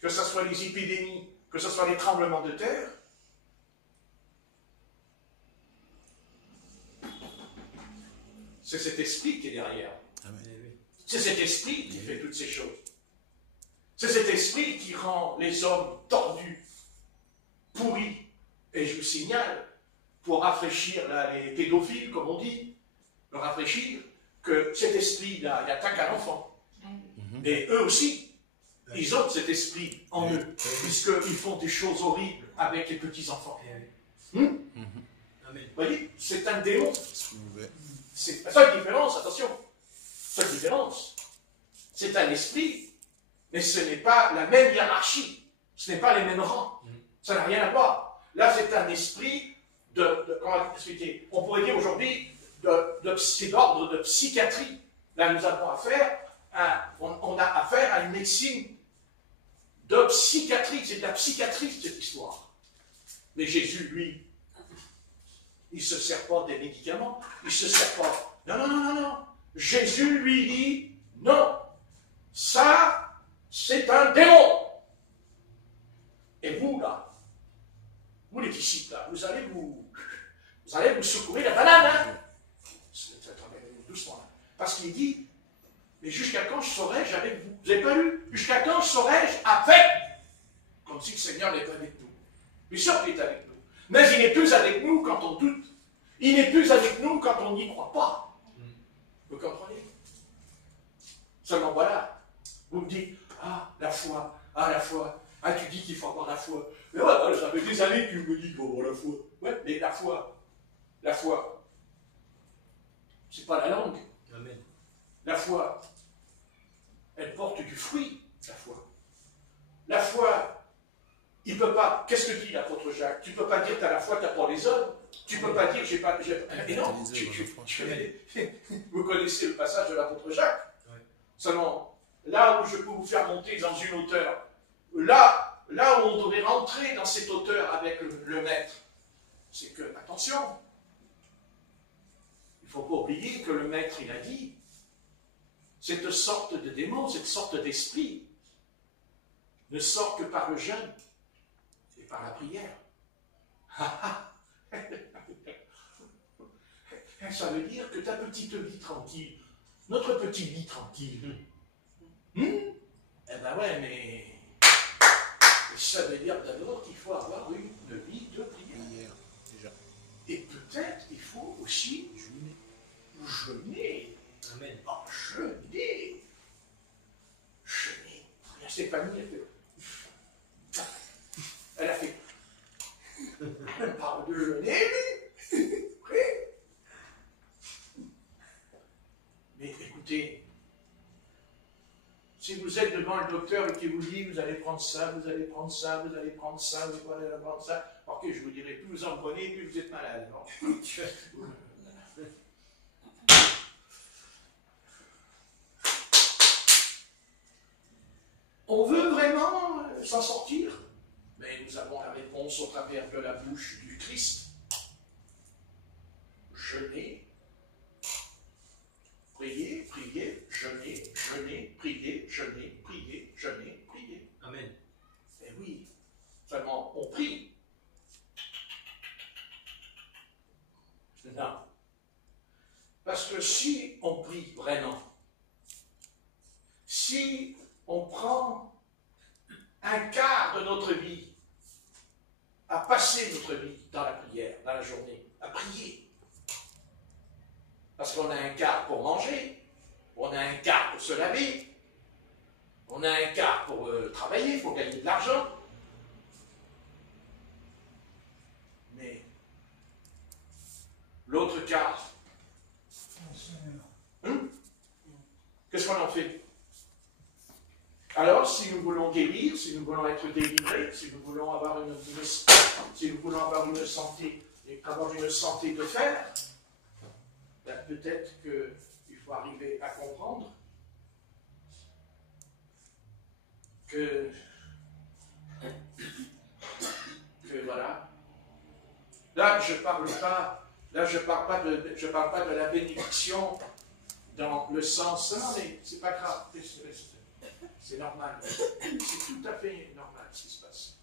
que ce soit les épidémies, que ce soit les tremblements de terre, c'est cet esprit qui est derrière. Amen. C'est cet esprit qui fait toutes ces choses. C'est cet esprit qui rend les hommes tordus, pourris. Et je vous signale, pour rafraîchir là, les pédophiles, comme on dit, leur rafraîchir, que cet esprit-là, il attaque à l'enfant. Et eux aussi, ils ont cet esprit en eux, puisqu'ils font des choses horribles avec les petits-enfants. Amen. Vous voyez, c'est un démon. Ouvert. C'est la seule différence, attention. Seule différence. C'est un esprit, mais ce n'est pas la même hiérarchie. Ce n'est pas les mêmes rangs. Ça n'a rien à voir. Là, c'est un esprit comment expliquer? On pourrait dire aujourd'hui, c'est d'ordre de psychiatrie. Là, nous avons affaire on a affaire à une médecine de psychiatrie. C'est de la psychiatrie, cette histoire. Mais Jésus, lui, il ne se sert pas des médicaments. Il ne se sert pas. Non, non, non, non, non. Jésus lui dit, non. Ça, c'est un démon. Et vous, là, vous les disciples, là, vous allez vous secouer la banane, hein? Doucement, là. Parce qu'il dit, mais jusqu'à quand serai-je avec vous? Vous n'avez pas lu? Jusqu'à quand serai-je avec? Comme si le Seigneur n'était avec nous. Bien sûr qu'il est avec nous. Mais il n'est plus avec nous quand on doute. Il n'est plus avec nous quand on n'y croit pas. Vous comprenez? Seulement voilà, vous me dites, la foi, la foi. Tu dis qu'il faut avoir la foi. Mais voilà, ça fait des années que tu me dis qu'il faut avoir la foi. Ouais, mais la foi, c'est pas la langue. Amen. La foi, elle porte du fruit, la foi. La foi, il ne peut pas. Qu'est-ce que dit l'apôtre Jacques? Tu ne peux pas dire que tu as la foi, tu n'as pas les œuvres. Tu ne peux pas dire, et non, vous connaissez le passage de l'apôtre Jacques. Ouais. Seulement, là où je peux vous faire monter dans une hauteur, là où on devrait rentrer dans cette hauteur avec le maître, c'est que, attention, il ne faut pas oublier que le maître, il a dit, cette sorte de démon, cette sorte d'esprit, ne sort que par le jeûne et par la prière. Ça veut dire que ta petite vie tranquille, notre petite vie tranquille, eh ben ouais, mais ça veut dire d'abord qu'il faut avoir une vie de prière. Déjà. Et peut-être il faut aussi jeûner. Amen. Oh, jeûner. Jeûner. La Stéphanie, elle a fait. On parle de jeûner, lui. Mais écoutez, si vous êtes devant le docteur et qu'il vous dit vous allez prendre ça, vous allez prendre ça, vous allez prendre ça, vous allez prendre ça, ok, je vous dirai, plus vous en prenez, plus vous êtes malade. Non. On veut vraiment s'en sortir, mais nous avons la réponse au travers de la bouche du Christ. Jeûnez, priez, priez, jeûnez, jeûnez, priez, jeûnez, priez, jeûnez, priez. Amen. Eh oui, seulement on prie. Non. Parce que si on prie vraiment, si on prend un quart de notre vie à passer notre vie dans la prière, dans la journée, à prier, parce qu'on a un quart pour manger, on a un quart pour se laver, on a un quart pour travailler, pour gagner de l'argent. Mais l'autre quart, qu'est-ce qu'on en fait? Alors, si nous voulons guérir, si nous voulons être délivrés, si nous voulons avoir une santé de fer, ben peut-être qu'il faut arriver à comprendre que voilà. Là, je parle pas de la bénédiction dans le sens, non mais c'est pas grave, c'est normal, c'est tout à fait normal ce qui se passe.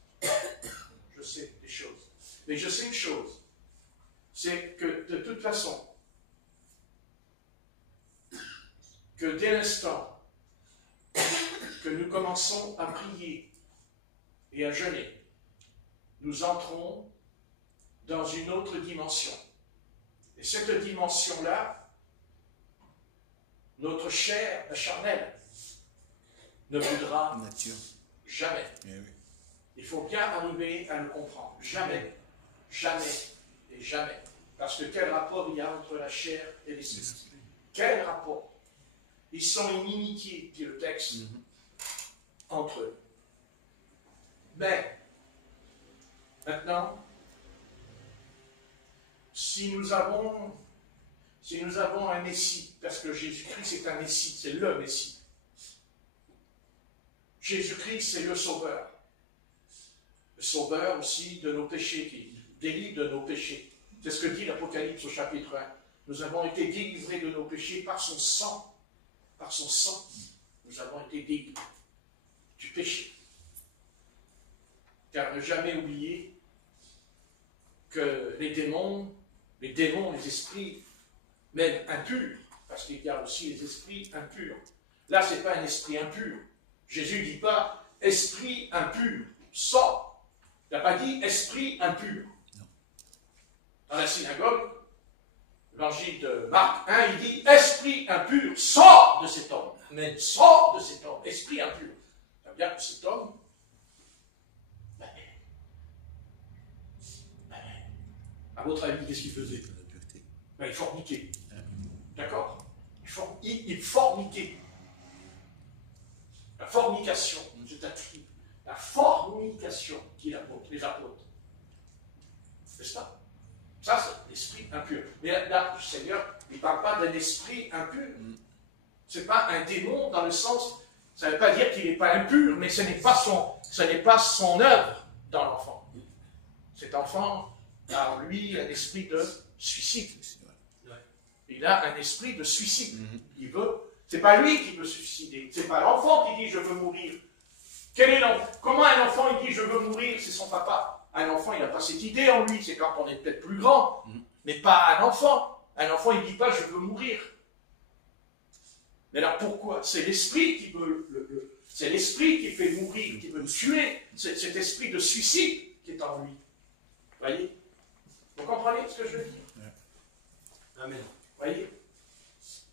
Je sais des choses, mais je sais une chose, c'est que de toute façon, que dès l'instant que nous commençons à prier et à jeûner, nous entrons dans une autre dimension. Et cette dimension-là, notre chair, la charnelle, ne voudra jamais. Eh oui. Il faut bien arriver à le comprendre. Jamais, jamais et jamais. Parce que quel rapport il y a entre la chair et l'esprit? Quel rapport? Ils sont en inimitié, dit le texte, entre eux. Mais, maintenant, si nous avons un Messie, parce que Jésus-Christ est un Messie, c'est le Messie. Jésus-Christ, c'est le Sauveur. Le Sauveur aussi de nos péchés, qui délivre de nos péchés. C'est ce que dit l'Apocalypse au chapitre 1. Nous avons été délivrés de nos péchés par son sang. Par son sang, nous avons été délivrés du péché. Car ne jamais oublier que les démons, les esprits, même impurs, parce qu'il y a aussi les esprits impurs. Là, ce n'est pas un esprit impur. Jésus ne dit pas « esprit impur, sors ». Il n'a pas dit « esprit impur ». Dans la synagogue, l'évangile de Marc 1, il dit « esprit impur, sors de cet homme ». Amen. Sors de cet homme, esprit impur. Ça veut dire que cet homme, à votre avis, qu'est-ce qu'il faisait? Il forniquait. D'accord? Il forniquait. La fornication, c'est-à-dire la fornication qui apôtre, les apôtres. C'est ça. Ça, c'est l'esprit impur. Mais là, le Seigneur, il ne parle pas d'un esprit impur. Ce n'est pas un démon dans le sens, ça ne veut pas dire qu'il n'est pas impur, mais ce n'est pas son œuvre dans l'enfant. Cet enfant a en lui un esprit de suicide. Il a un esprit de suicide. Il veut. C'est pas lui qui veut se suicider. C'est pas l'enfant qui dit je veux mourir. Comment un enfant il dit je veux mourir? C'est son papa. Un enfant il n'a pas cette idée en lui. C'est quand on est peut-être plus grand, mais pas un enfant. Un enfant il dit pas je veux mourir. Mais alors pourquoi? C'est l'esprit qui veut c'est l'esprit qui fait mourir, qui veut tuer. C'est cet esprit de suicide qui est en lui. Vous voyez? Vous comprenez ce que je veux dire? Amen. Vous voyez?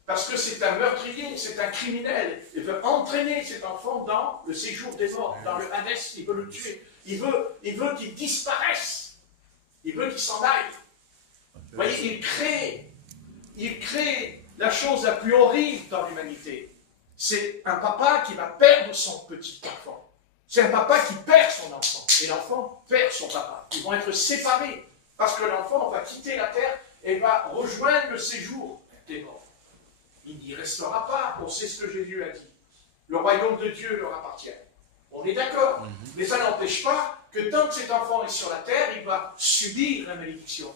Parce que c'est un meurtrier, c'est un criminel. Il veut entraîner cet enfant dans le séjour des morts, dans le Hadès, il veut le tuer. Il veut qu'il disparaisse. Il veut qu'il s'en aille. Vous voyez, il crée la chose la plus horrible dans l'humanité. C'est un papa qui va perdre son petit enfant. C'est un papa qui perd son enfant. Et l'enfant perd son papa. Ils vont être séparés. Parce que l'enfant va quitter la terre et va rejoindre le séjour des morts. Il n'y restera pas. On sait ce que Jésus a dit. Le royaume de Dieu leur appartient. On est d'accord. Mais ça n'empêche pas que tant que cet enfant est sur la terre, il va subir la malédiction.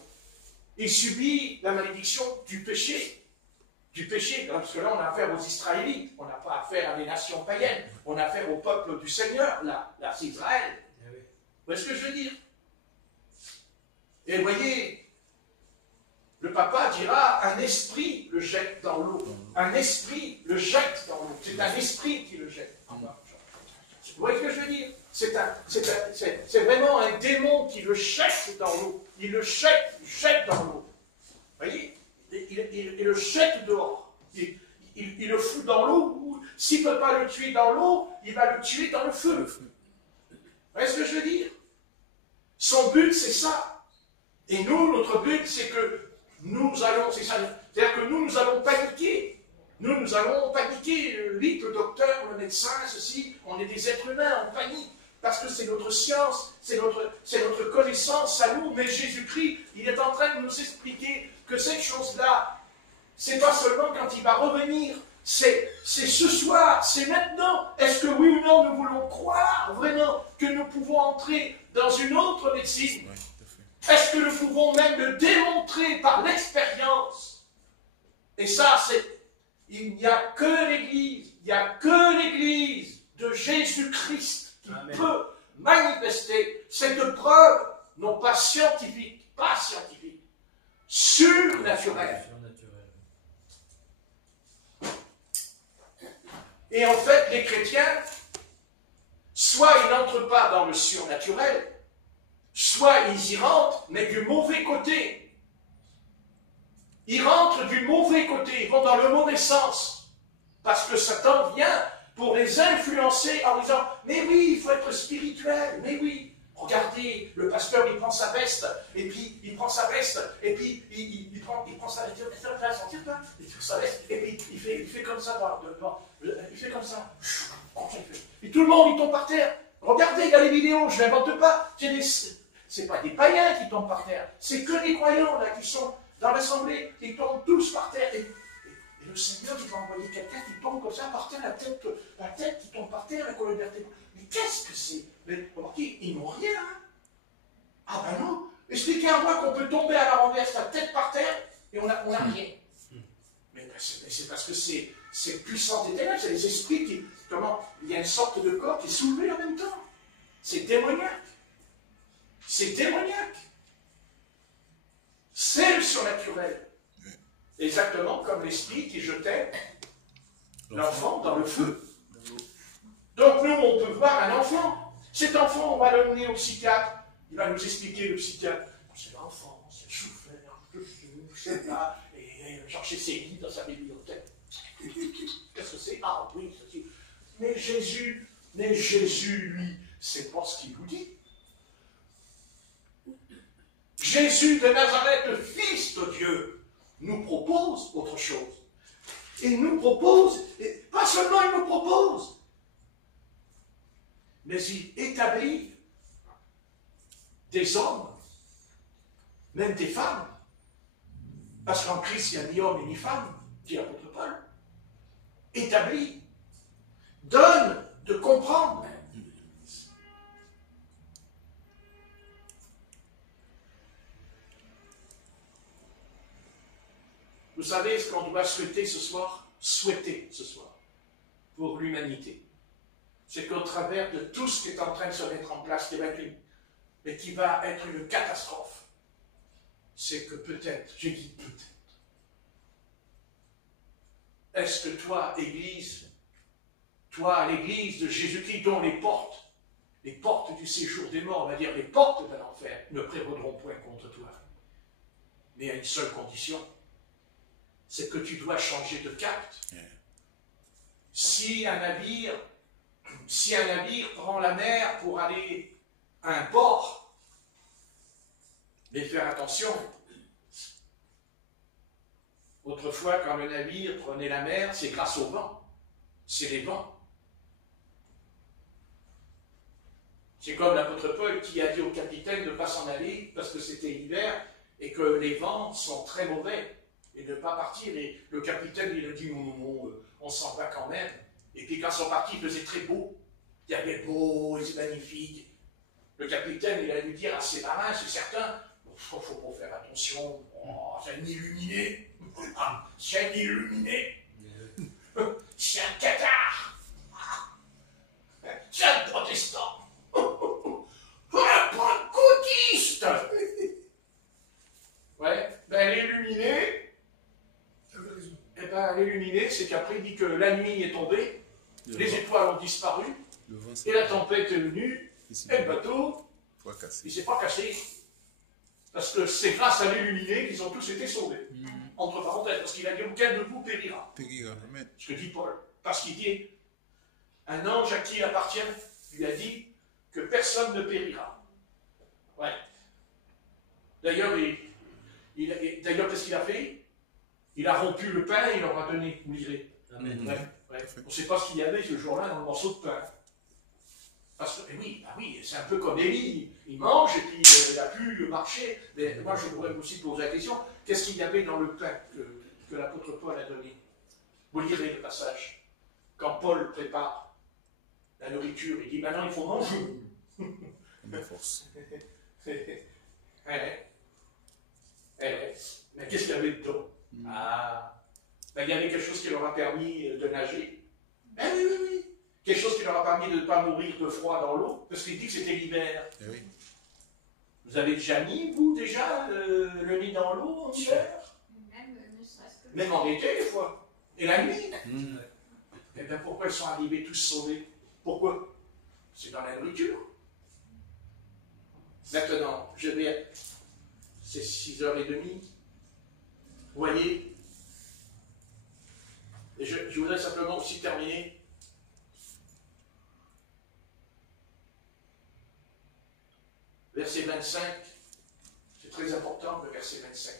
Il subit la malédiction du péché. Du péché, parce que là on a affaire aux Israélites, on n'a pas affaire à des nations païennes, on a affaire au peuple du Seigneur, là c'est Israël. Vous voyez ce que je veux dire? Et vous voyez, le papa dira, un esprit le jette dans l'eau. Un esprit le jette dans l'eau. C'est un esprit qui le jette. Vous voyez ce que je veux dire? C'est vraiment un démon qui le jette dans l'eau. Il le jette dans l'eau. Vous voyez? Il le jette dehors. Il le fout dans l'eau. S'il ne peut pas le tuer dans l'eau, il va le tuer dans le feu. Vous voyez ce que je veux dire? Son but, c'est ça. Et nous, notre but, c'est que nous allons, c'est ça, c'est-à-dire que nous allons paniquer. Nous allons paniquer. Vite, le docteur, le médecin, ceci, on est des êtres humains, on panique. Parce que c'est notre science, c'est notre connaissance à nous. Mais Jésus-Christ, il est en train de nous expliquer que cette chose-là, c'est pas seulement quand il va revenir, c'est ce soir, c'est maintenant. Est-ce que oui ou non, nous voulons croire vraiment que nous pouvons entrer dans une autre médecine? Est-ce que nous pouvons même le démontrer par l'expérience? Et ça, il n'y a que l'Église, de Jésus-Christ qui peut manifester cette preuve, non pas scientifique, surnaturelle. Et en fait, les chrétiens, soit ils n'entrent pas dans le surnaturel, soit ils y rentrent, mais du mauvais côté. Ils rentrent du mauvais côté, ils vont dans le mauvais sens. Parce que Satan vient pour les influencer en disant « Mais oui, il faut être spirituel, mais oui. Regardez, le pasteur, il prend sa veste, et puis il prend sa veste, et puis il prend sa veste, et puis il fait comme ça, il fait comme ça. Et tout le monde, il tombe par terre. Regardez, il y a les vidéos, je n'invente pas. C'est pas des païens qui tombent par terre, c'est que des croyants là qui sont dans l'assemblée, ils tombent tous par terre. Et le Seigneur, il va envoyer quelqu'un qui tombe comme ça par terre, la tête qui tombe par terre, la colonne vertébrale. Mais qu'est-ce que c'est? Mais remarquez, ils n'ont rien. Hein? Ah ben non. Expliquez à moi qu'on peut tomber à la renverse, la tête par terre, et on n'a rien. Mais c'est parce que c'est puissance des ténèbres, c'est les esprits qui... il y a une sorte de corps qui est soulevé en même temps. C'est démoniaque. C'est démoniaque. C'est le surnaturel. Exactement comme l'esprit qui jetait l'enfant dans le feu. Donc nous, on peut voir un enfant. Cet enfant, on va l'emmener au psychiatre. Il va nous expliquer, le psychiatre, c'est l'enfant, c'est le souffleur, c'est là, et chercher ses livres dans sa bibliothèque. Qu'est-ce que c'est? Ah oui, c'est... Mais Jésus, lui, c'est pas ce qu'il vous dit. Jésus de Nazareth, fils de Dieu, nous propose autre chose. Il nous propose, et pas seulement il nous propose, mais il établit des hommes, même des femmes, parce qu'en Christ, il n'y a ni homme et ni femme, dit l'apôtre Paul, établit, donne de comprendre. Vous savez ce qu'on doit souhaiter ce soir? Souhaiter ce soir, pour l'humanité. C'est qu'au travers de tout ce qui est en train de se mettre en place, mais qui va être une catastrophe, c'est que peut-être, j'ai dit peut-être, est-ce que toi, Église, toi, l'Église de Jésus-Christ, dont les portes du séjour des morts, on va dire les portes de l'enfer, ne prévaudront point contre toi. Mais à une seule condition, c'est que tu dois changer de cap. Si un navire prend la mer pour aller à un port, mais faire attention. Autrefois, quand le navire prenait la mer, c'est grâce au vent. C'est les vents. C'est comme l'apôtre Paul qui a dit au capitaine de ne pas s'en aller parce que c'était l'hiver et que les vents sont très mauvais et de ne pas partir. Et le capitaine, il a dit non, on s'en va quand même. Et puis quand ils sont partis, il faisait très beau. Il y avait beau, c'est magnifique. Le capitaine, il a dû dire à ses marins, c'est certain, il faut pas faire attention, c'est un illuminé. C'est un illuminé. C'est un cathare. C'est un protestant. Un pentecôtiste. Ouais, ben l'illuminé, c'est qu'après il dit que la nuit est tombée, les étoiles ont disparu, et la tempête est venue, et le bateau, il ne s'est pas cassé. Parce que c'est grâce à l'illuminé qu'ils ont tous été sauvés. Entre parenthèses, parce qu'il a dit aucun de vous périra. Ce que dit Paul. Parce qu'il dit, un ange à qui il appartient, lui a dit que personne ne périra. Ouais. D'ailleurs, qu'est-ce qu'il a fait? Il a rompu le pain et il leur a donné, vous lirez. Amen. Ouais. On ne sait pas ce qu'il y avait ce jour-là dans le morceau de pain. Parce que, oui, c'est un peu comme Élie, il mange et puis il n'a plus marché. Mais moi, je pourrais aussi poser la question, qu'est-ce qu'il y avait dans le pain que l'apôtre Paul a donné? Vous lirez le passage. Quand Paul prépare la nourriture, il dit, maintenant il faut manger. Ma force. Mais qu'est-ce qu'il y avait dedans? Ben, il y avait quelque chose qui leur a permis de nager. Oui. Quelque chose qui leur a permis de ne pas mourir de froid dans l'eau, parce qu'il dit que c'était l'hiver. Oui. Vous avez déjà mis, vous, le nez dans l'eau en hiver? Même, ne serait-ce que... Même en été, des fois. Et la nuit. Eh bien, pourquoi ils sont arrivés tous sauvés? Pourquoi? C'est dans la nourriture. Maintenant, c'est 6h30. Vous voyez? Et je voudrais simplement aussi terminer. Verset 25, c'est très important le verset 25,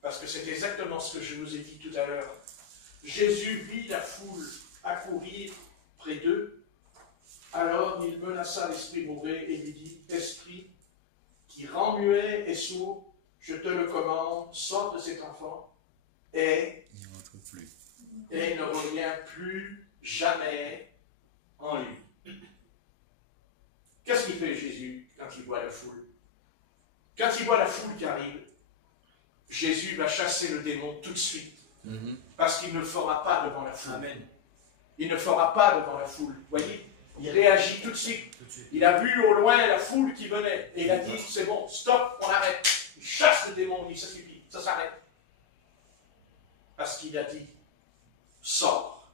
parce que c'est exactement ce que je vous ai dit tout à l'heure. Jésus vit la foule accourir près d'eux, alors il menaça l'esprit mauvais et lui dit, esprit qui rend muet et sourd, je te le commande, sors de cet enfant et Il ne rentre plus. Et ne revient plus jamais en lui. Qu'est-ce qu'il fait Jésus quand il voit la foule? Quand il voit la foule qui arrive, Jésus va chasser le démon tout de suite. Parce qu'il ne le fera pas devant la foule. Amen. Il ne fera pas devant la foule. Vous voyez? Il réagit tout de suite. Il a vu au loin la foule qui venait. Et il a dit, c'est bon, stop, on arrête. Il chasse le démon, il dit, ça suffit, ça s'arrête. Parce qu'il a dit, sors.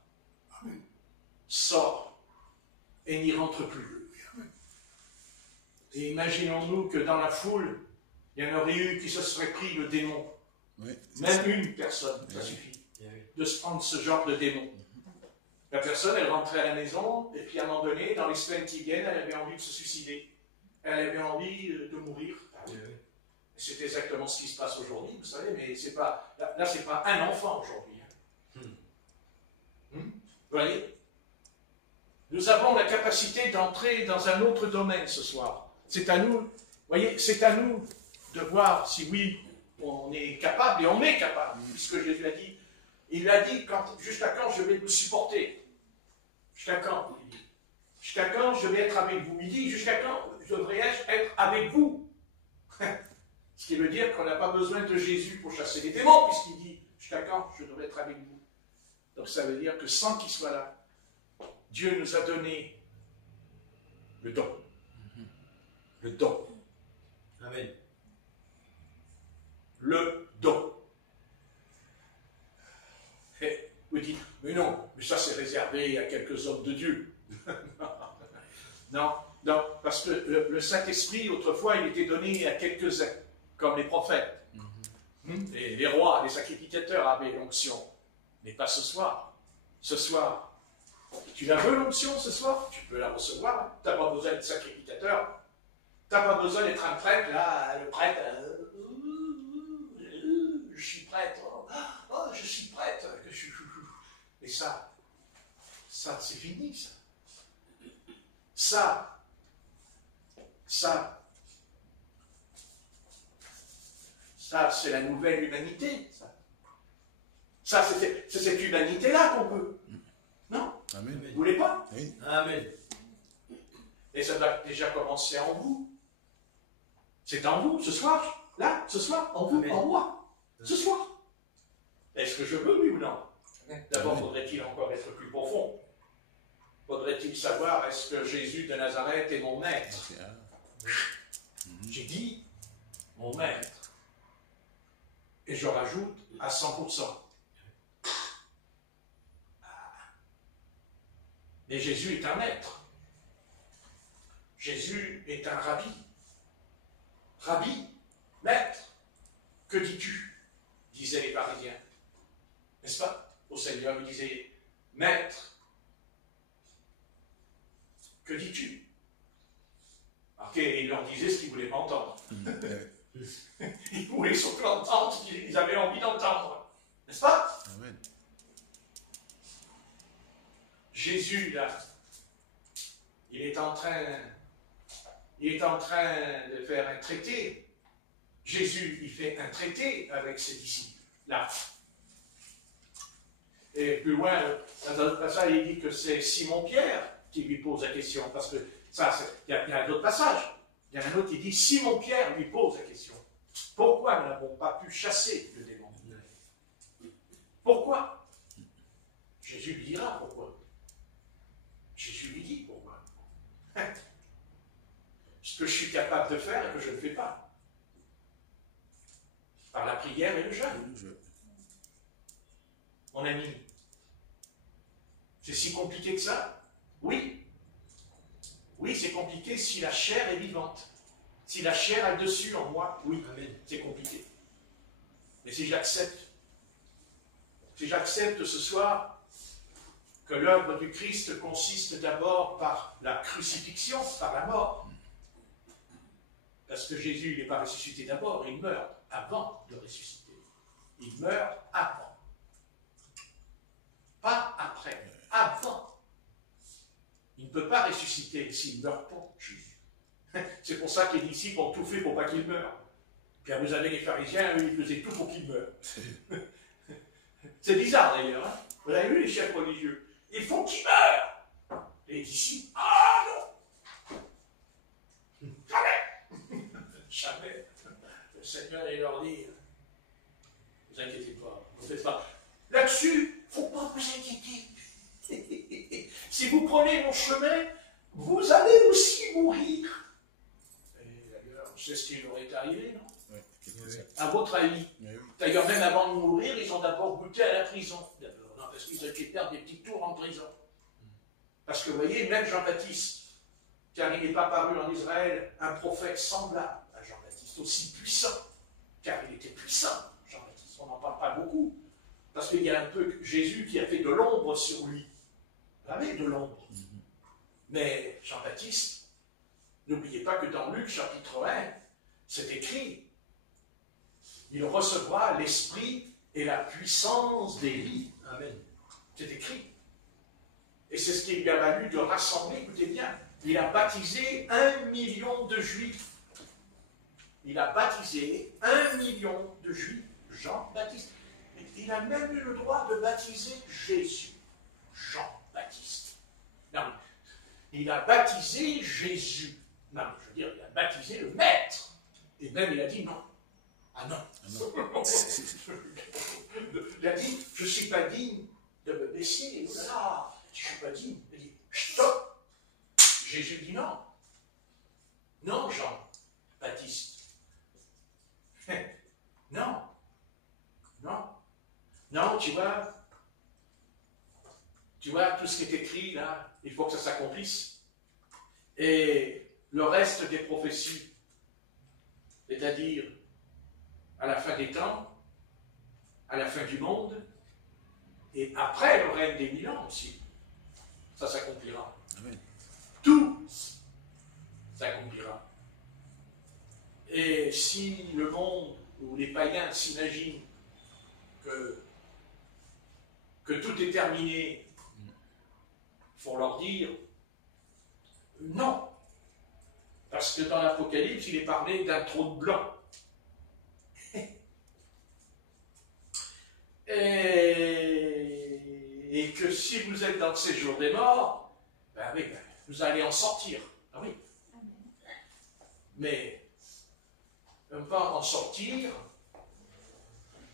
Sors. Et n'y rentre plus. Et imaginons-nous que dans la foule, il y en aurait eu qui se serait pris le démon. Oui, Même une personne, ça suffit. De se prendre ce genre de démon. La personne, elle rentrait à la maison, et puis à un moment donné, dans les semaines qui viennent, elle avait envie de se suicider. Elle avait envie de mourir. C'est exactement ce qui se passe aujourd'hui, vous savez, mais c'est pas, là, c'est pas un enfant aujourd'hui. Vous voyez? Nous avons la capacité d'entrer dans un autre domaine ce soir. C'est à nous, vous voyez, c'est à nous de voir si oui, on est capable, et on est capable, puisque Jésus a dit, il a dit, jusqu'à quand je vais vous supporter? Jusqu'à quand? Jusqu'à quand je vais être avec vous? Il dit, jusqu'à quand devrais-je être avec vous? Ce qui veut dire qu'on n'a pas besoin de Jésus pour chasser les démons, puisqu'il dit, Jusqu'à quand je devrais être avec vous? Donc ça veut dire que sans qu'il soit là, Dieu nous a donné le don. Le don. Amen. Le don. Et vous dites, mais non, mais ça c'est réservé à quelques hommes de Dieu. Non, non, parce que le Saint-Esprit, autrefois, il était donné à quelques-uns, comme les prophètes. Et les rois, les sacrificateurs avaient l'onction. Mais pas ce soir. Ce soir. Tu la veux l'onction ce soir? Tu peux la recevoir. Tu n'as pas besoin d'être sacrificateur. Tu n'as pas besoin d'être un prêtre, là, le prêtre. Je suis prêtre. Oh, je suis prêtre. Et ça c'est fini, ça. Ça, c'est la nouvelle humanité. Ça c'est cette humanité-là qu'on veut. Non? Amen. Vous ne voulez pas? Oui. Amen. Et ça doit déjà commencer en vous. C'est en vous, ce soir. Là, ce soir, en vous, Amen. en moi. Ce soir. Est-ce que je veux, oui ou non? D'abord, Amen. faudrait-il encore être plus profond? Faudrait-il savoir, est-ce que Jésus de Nazareth est mon maître? Ok, ah. J'ai dit, mon maître. Et je rajoute à 100%. Mais Jésus est un maître. Jésus est un rabbi. Rabbi, maître, que dis-tu? Disaient les pharisiens. N'est-ce pas? Au Seigneur, il disait, maître, que dis-tu? Ok, il leur disait ce qu'ils ne voulaient pas entendre. Ils voulaient surtout entendre ce qu'ils avaient envie d'entendre. N'est-ce pas? Amen. Jésus, là, il est en train de faire un traité. Jésus, il fait un traité avec ses disciples, là. Et plus loin, dans un passage, il dit que c'est Simon-Pierre qui lui pose la question, parce que ça, il y a un autre passage. Il y en a un autre qui dit, Simon-Pierre lui pose la question. Pourquoi nous n'avons pas pu chasser le démon? Pourquoi? Jésus lui dira pourquoi. Jésus lui dit pourquoi. Ce que je suis capable de faire et que je ne fais pas. Par la prière et le jeûne. Mon ami, c'est si compliqué que ça? Oui. Oui, c'est compliqué si la chair est vivante. Si la chair a le dessus en moi, oui, c'est compliqué. Mais si j'accepte ce soir que l'œuvre du Christ consiste d'abord par la crucifixion, par la mort, parce que Jésus n'est pas ressuscité d'abord, il meurt avant de ressusciter. Il meurt avant. Pas après, avant. Il ne peut pas ressusciter s'il ne meurt pas, Jésus. C'est pour ça que les disciples ont tout fait pour pas qu'il meure. Car vous avez les pharisiens, eux, ils faisaient tout pour qu'il meure. C'est bizarre d'ailleurs. Hein? Vous avez vu les chefs religieux? Il faut qu'il meure. Les disciples, ah non! Jamais! Jamais. Le Seigneur, il leur dit, ne vous inquiétez pas, ne faites pas. Là-dessus, il ne faut pas vous inquiéter. Si vous prenez mon chemin, vous allez aussi mourir. Et d'ailleurs, c'est ce qui leur est arrivé, non? Oui, À votre avis. oui. D'ailleurs, même avant de mourir, ils ont d'abord goûté à la prison. D'abord, non, parce qu'ils avaient perdre des petits tours en prison. Parce que vous voyez, même Jean-Baptiste, car il n'est pas paru en Israël un prophète semblable à Jean-Baptiste, aussi puissant, car il était puissant, Jean-Baptiste. On n'en parle pas beaucoup, parce qu'il y a un peu Jésus qui a fait de l'ombre sur lui. Vous savez, de l'ombre. Mais Jean-Baptiste, n'oubliez pas que dans Luc chapitre 1, c'est écrit, il recevra l'esprit et la puissance d'Élie. Amen. C'est écrit. Et c'est ce qui lui a valu de rassembler, écoutez bien, il a baptisé 1 million de Juifs. Il a baptisé 1 million de Juifs, Jean-Baptiste. Il a même eu le droit de baptiser Jésus, Jean-Baptiste. Non, il a baptisé Jésus. Non, je veux dire, il a baptisé le Maître. Et même il a dit non. Ah non. Ah non. pas digne de me baisser. Oh là là, je ne suis pas digne. Il dit, stop. Jésus dit non. Non, Jean-Baptiste. Non. Non. Non, tu vois, tout ce qui est écrit là, il faut que ça s'accomplisse. Et le reste des prophéties, c'est-à-dire à la fin des temps, à la fin du monde, et après le règne des 1000 ans aussi, ça s'accomplira. Amen. Tout s'accomplira. Et si le monde ou les païens s'imaginent que tout est terminé, il faut leur dire non. Parce que dans l'Apocalypse, il est parlé d'un trône blanc. Et que si vous êtes dans le séjour des morts, ben oui, vous allez en sortir. Ah oui. Mais ne pas en sortir,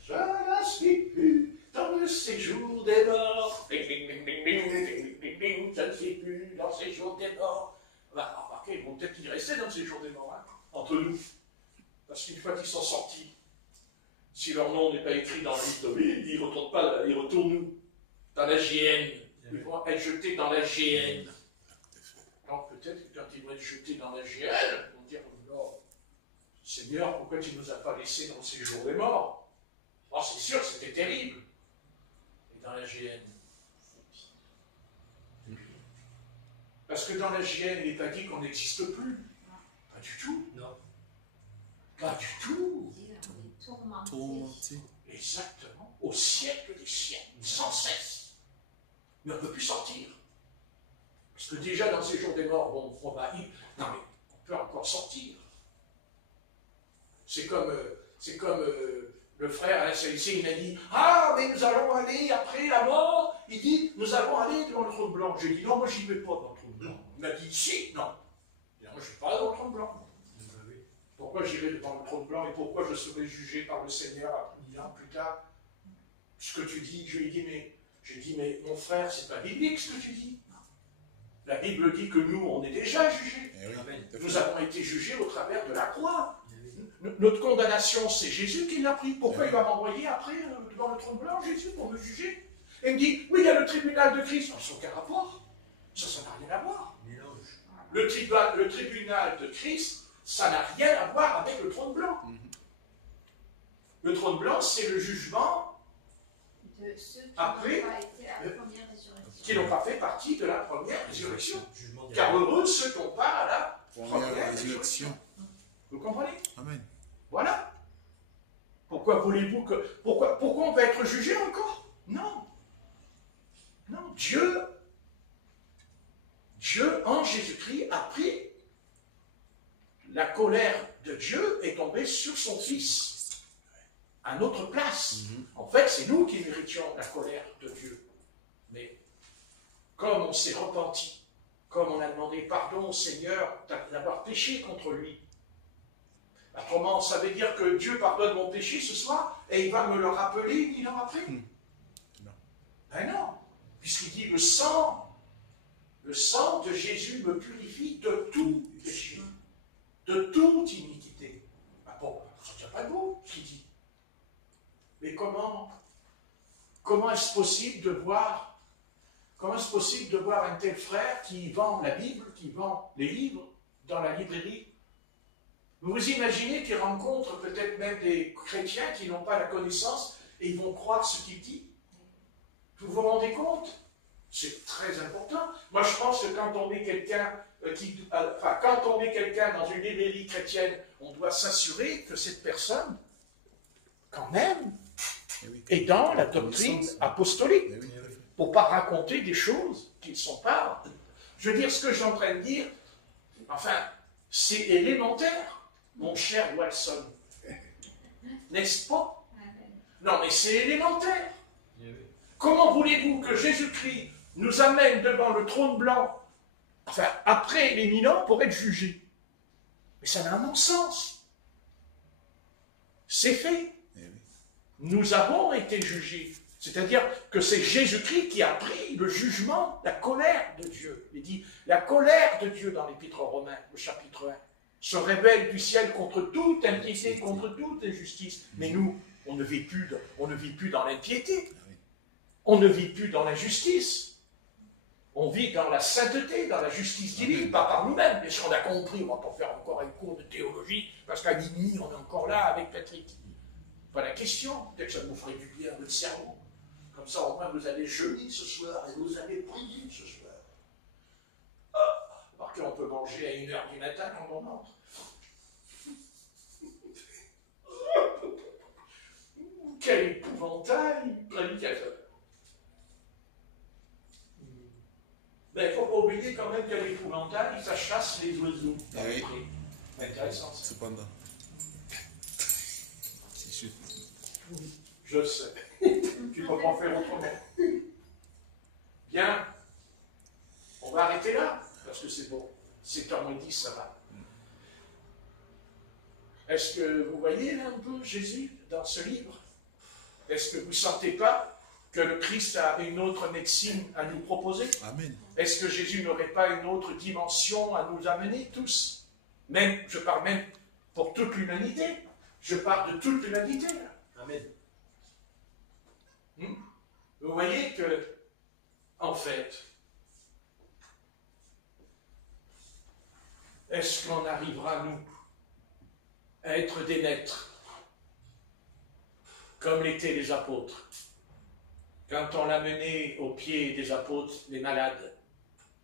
je ne suis plus dans le séjour des morts. Ding, ding, ding, ding, ding, ding, ding, ding, je ne suis plus dans le séjour des morts. Bah, remarquez, ils vont peut-être y rester dans le séjour des morts, hein, entre nous. Parce qu'une fois qu'ils sont sortis, si leur nom n'est pas écrit dans le livre de vie, ils ne retournent pas, ils retournent dans la GN. Ils vont être jetés dans la GN. Donc peut-être que quand ils vont être jetés dans la GN, ils vont dire, oh, Seigneur, pourquoi tu ne nous as pas laissés dans le séjour des morts? Oh, c'est sûr, c'était terrible. Et dans la GN. Parce que dans la GN, il n'est pas dit qu'on n'existe plus. Pas du tout. Non. Pas du tout. Tourmenté. Exactement. Au siècle des siècles. Sans cesse. Mais on ne peut plus sortir. Parce que déjà, dans ces jours des morts, bon, on va... Non, mais on peut encore sortir. C'est comme le frère Alain Salissé, il a dit « Ah, mais nous allons aller après la mort. » Il dit « Nous allons aller devant le trône blanc. » J'ai dit « Non, moi, j'y vais pas dans le trône blanc. » Il m'a dit « Si, non. » Moi, je ne vais pas dans le trône blanc. Pourquoi j'irai devant le trône blanc et pourquoi je serai jugé par le Seigneur après 1000 ans plus tard? Ce que tu dis, je lui ai dit, mais mon frère, c'est pas biblique ce que tu dis. La Bible dit que nous, on est déjà jugés. Eh oui, Nous avons été jugés au travers de la croix. Notre condamnation, c'est Jésus qui l'a pris. Pourquoi il va m'envoyer après devant le trône blanc, Jésus, pour me juger? Et il me dit, oui, il y a le tribunal de Christ. Ça n'a aucun rapport. Ça n'a rien à voir. Le tribunal de Christ, ça n'a rien à voir avec le trône blanc. Le trône blanc, c'est le jugement de ceux qui après, n'ont pas été à la première résurrection. qui n'ont pas fait partie de la première résurrection. Jugement Car heureux ceux qui n'ont pas à la Première première résurrection. résurrection. Vous comprenez? Amen. Voilà. Pourquoi voulez-vous que... Pourquoi on va être jugé encore? Non. Non. Dieu, en Jésus-Christ, a pris la colère de Dieu est tombée sur son Fils, à notre place. En fait, c'est nous qui méritions la colère de Dieu. Mais comme on s'est repenti, comme on a demandé pardon au Seigneur d'avoir péché contre lui, autrement, ça veut dire que Dieu pardonne mon péché ce soir et il va me le rappeler 1000 ans après? Non. Ben non, puisqu'il dit le sang de Jésus me purifie de tout péché, de toute iniquité. Ah bon, ça ne tient pas debout, ce qu'il dit. Mais comment est-ce possible de voir un tel frère qui vend la Bible, qui vend les livres dans la librairie? Vous vous imaginez qu'il rencontre peut-être même des chrétiens qui n'ont pas la connaissance et ils vont croire ce qu'il dit? Vous vous rendez compte? C'est très important. Moi, je pense que quand on met quelqu'un dans une librairie chrétienne, on doit s'assurer que cette personne, quand même, Eh oui. est dans la doctrine apostolique, Eh oui. pour ne pas raconter des choses qui ne sont pas... Je veux dire, ce que je suis en train de dire, enfin, c'est élémentaire, mon cher Watson. N'est-ce pas? Non, mais c'est élémentaire. Comment voulez-vous que Jésus-Christ nous amène devant le trône blanc, enfin, après les 1000 ans, pour être jugé? Mais ça n'a un non-sens. C'est fait. Eh oui. Nous avons été jugés. C'est-à-dire que c'est Jésus-Christ qui a pris le jugement, la colère de Dieu. Il dit, la colère de Dieu dans l'Épître aux Romains, au chapitre 1, se révèle du ciel contre toute impiété, contre toute injustice. Mais nous, on ne vit plus dans l'impiété. On ne vit plus dans l'injustice. On vit dans la sainteté, dans la justice divine, pas par nous-mêmes. Bien sûr, on a compris, on ne va pas faire encore un cours de théologie, parce qu'à minuit, on est encore là avec Patrick. Pas la question, peut-être que ça nous ferait du bien le cerveau. Comme ça, au moins, vous allez jeûner ce soir et vous allez prier ce soir. Parce qu'on peut manger à 1h du matin quand on entre. Quel épouvantail, prédicateur. Mais il ne faut pas oublier quand même que l'épouvantail, ça chasse les oiseaux. Ah oui. Intéressant ça. Cependant. C'est sûr. Je sais. Tu ne peux pas faire autrement. Bien. On va arrêter là, parce que c'est bon. 7h10, ça va. Est-ce que vous voyez là un peu Jésus dans ce livre? Est-ce que vous ne sentez pas que le Christ a une autre médecine à nous proposer? Amen. Est-ce que Jésus n'aurait pas une autre dimension à nous amener tous? Même, je parle même pour toute l'humanité. Je parle de toute l'humanité. Amen. Vous voyez que, en fait, est-ce qu'on arrivera, nous, à être des maîtres, comme l'étaient les apôtres, quand on a mené aux pieds des apôtres les malades,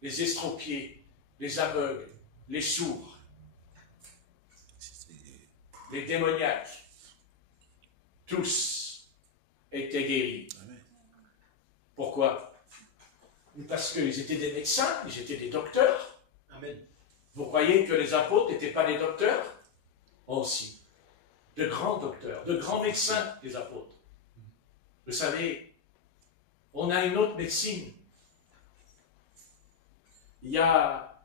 les estropiés, les aveugles, les sourds, les démoniaques, tous étaient guéris. Amen. Pourquoi? Parce qu'ils étaient des médecins, ils étaient des docteurs. Amen. Vous croyez que les apôtres n'étaient pas des docteurs? Aussi. De grands docteurs, de grands médecins, les apôtres. Vous savez, on a une autre médecine. Il y a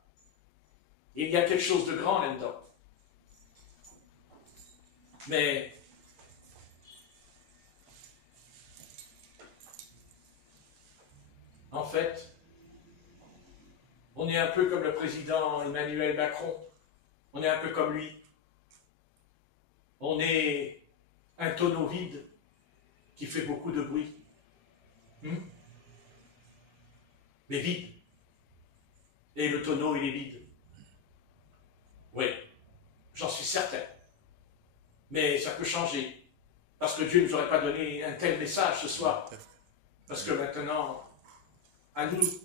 quelque chose de grand là-dedans. Mais en fait, on est un peu comme le président Emmanuel Macron. On est un peu comme lui. On est un tonneau vide qui fait beaucoup de bruit. Mais vide. Et le tonneau, il est vide. Oui, j'en suis certain. Mais ça peut changer. Parce que Dieu ne nous aurait pas donné un tel message ce soir. Parce que maintenant, à nous, il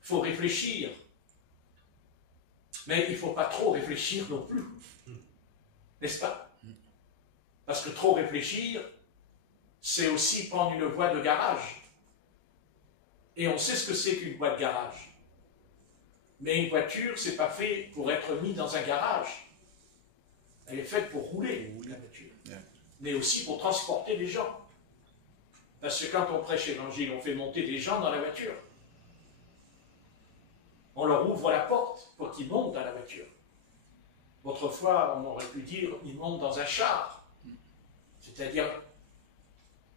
faut réfléchir. Mais il ne faut pas trop réfléchir non plus. N'est-ce pas? Parce que trop réfléchir, c'est aussi prendre une voie de garage. Et on sait ce que c'est qu'une voie de garage. Mais une voiture, c'est pas fait pour être mis dans un garage. Elle est faite pour rouler, la voiture. Mais aussi pour transporter des gens. Parce que quand on prêche l'évangile, on fait monter des gens dans la voiture. On leur ouvre la porte pour qu'ils montent dans la voiture. Autrefois, on aurait pu dire, ils montent dans un char. C'est-à-dire,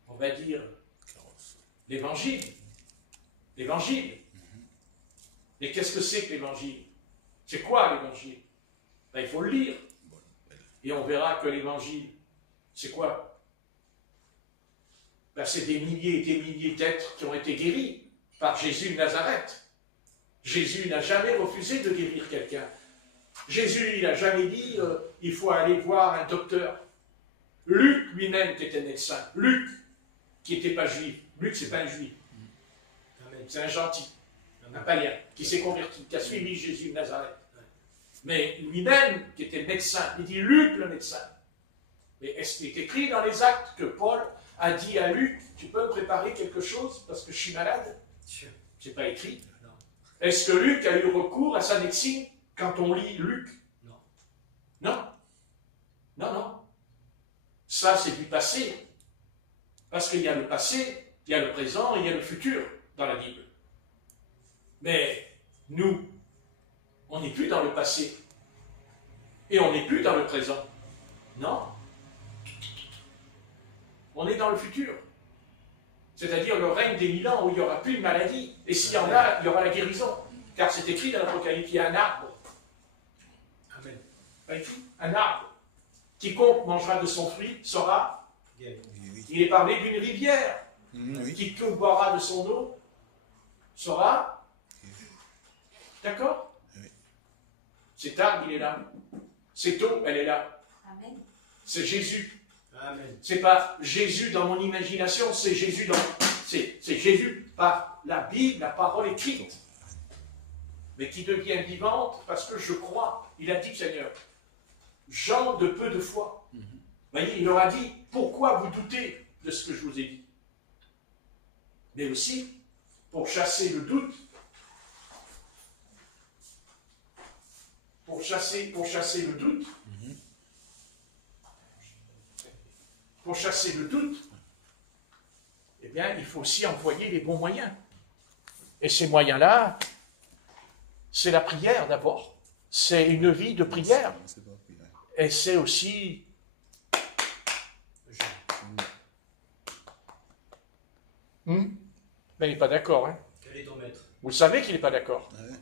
on va dire, l'évangile. L'évangile. Mais qu'est-ce que c'est que l'évangile? C'est quoi l'évangile? Ben, il faut le lire. Et on verra que l'évangile, c'est quoi? Ben, c'est des milliers et des milliers d'êtres qui ont été guéris par Jésus de Nazareth. Jésus n'a jamais refusé de guérir quelqu'un. Jésus, il n'a jamais dit il faut aller voir un docteur. Luc lui-même qui était médecin. Luc, qui n'était pas juif. Luc, c'est pas un juif. C'est un gentil, un païen, qui s'est converti, qui a suivi Jésus de Nazareth. Mais lui-même, qui était médecin, il dit Luc le médecin. Mais est-ce qu'il est écrit dans les actes que Paul a dit à Luc, tu peux me préparer quelque chose parce que je suis malade? C'est pas écrit. Est-ce que Luc a eu recours à sa médecine quand on lit Luc? Non. Non. Non, non. Ça, c'est du passé. Parce qu'il y a le passé, il y a le présent et il y a le futur dans la Bible. Mais nous, on n'est plus dans le passé. Et on n'est plus dans le présent. Non. On est dans le futur. C'est-à-dire le règne des 1000 ans où il n'y aura plus de maladie. Et s'il y en a, il y aura la guérison. Car c'est écrit dans l'Apocalypse, il y a un arbre. Amen. Pas écrit ? Un arbre. Quiconque mangera de son fruit sera. Guéri. Oui. Il est parlé d'une rivière. Oui. Quiconque boira de son eau sera. D'accord ? Oui. Cet arbre, il est là. Cette eau, elle est là. Amen. C'est Jésus. Amen. C'est pas Jésus dans mon imagination, c'est Jésus dans. C'est Jésus par la Bible, la parole écrite. Mais qui devient vivante parce que je crois. Il a dit, Seigneur, gens de peu de foi. Vous voyez, il leur a dit, pourquoi vous doutez de ce que je vous ai dit? Mais aussi, pour chasser le doute, pour chasser le doute, pour chasser le doute, eh bien, il faut aussi employer les bons moyens. Et ces moyens-là, c'est la prière d'abord. C'est une vie de prière. C'est pas prière. Et c'est aussi... Mais il n'est pas d'accord. Hein. Quel est ton maître? Vous savez qu'il n'est pas d'accord. Ouais.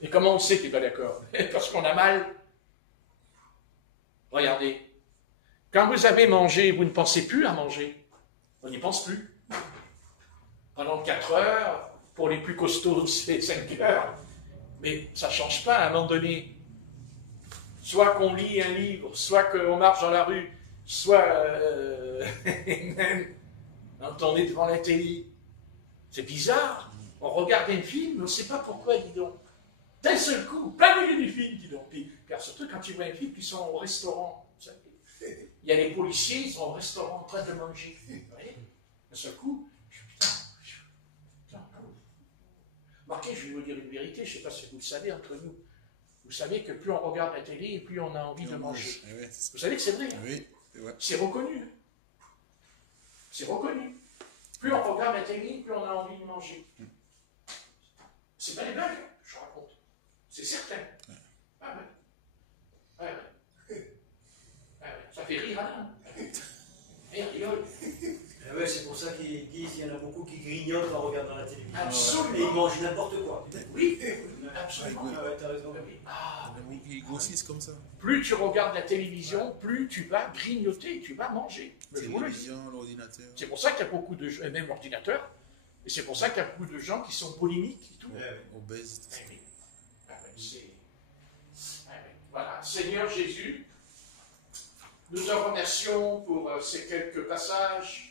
Et comment on sait qu'il n'est pas d'accord? Parce qu'on a mal. Regardez. Quand vous avez mangé, vous ne pensez plus à manger. On n'y pense plus. Pendant 4 heures, pour les plus costauds, c'est 5 heures. Mais ça ne change pas à un moment donné. Soit qu'on lit un livre, soit qu'on marche dans la rue, soit même quand on est devant la télé. C'est bizarre. On regarde un film, on ne sait pas pourquoi, dis donc. D'un seul coup, plein milieu du film, dis donc. Car surtout quand tu vois un film, ils sont au restaurant. Il y a les policiers, ils sont au restaurant en train de manger. Vous voyez? D'un seul coup, putain. Marquez, je vais vous dire une vérité, je ne sais pas si vous le savez entre nous. Vous savez que plus on regarde la télé, et plus on a envie de manger. Oui, Vous savez que c'est vrai. Hein? oui, c'est vrai. C'est reconnu. C'est reconnu. Plus on regarde la télé, plus on a envie de manger. C'est pas des blagues, je raconte. C'est certain. Ah ouais. Ah ouais. Ah ouais. Ça fait rire Alain. Et rigole. Eh ouais, c'est pour ça qu'ils disent qu'il y en a beaucoup qui grignotent en regardant la télévision. Absolument. Et ils mangent n'importe quoi. Oui, absolument. Ah ouais, t'as raison. Ah, Oui, ils grossissent comme ça. plus tu regardes la télévision, plus tu vas grignoter, tu vas manger. Je vous le dis. Télévision, l'ordinateur. C'est pour ça qu'il y a beaucoup de gens, et même l'ordinateur, et c'est pour ça qu'il y a beaucoup de gens qui sont polémiques et tout. Ouais, ouais. Obèse, tout ça. Eh oui. Ah ouais, voilà, Seigneur Jésus, nous te remercions pour ces quelques passages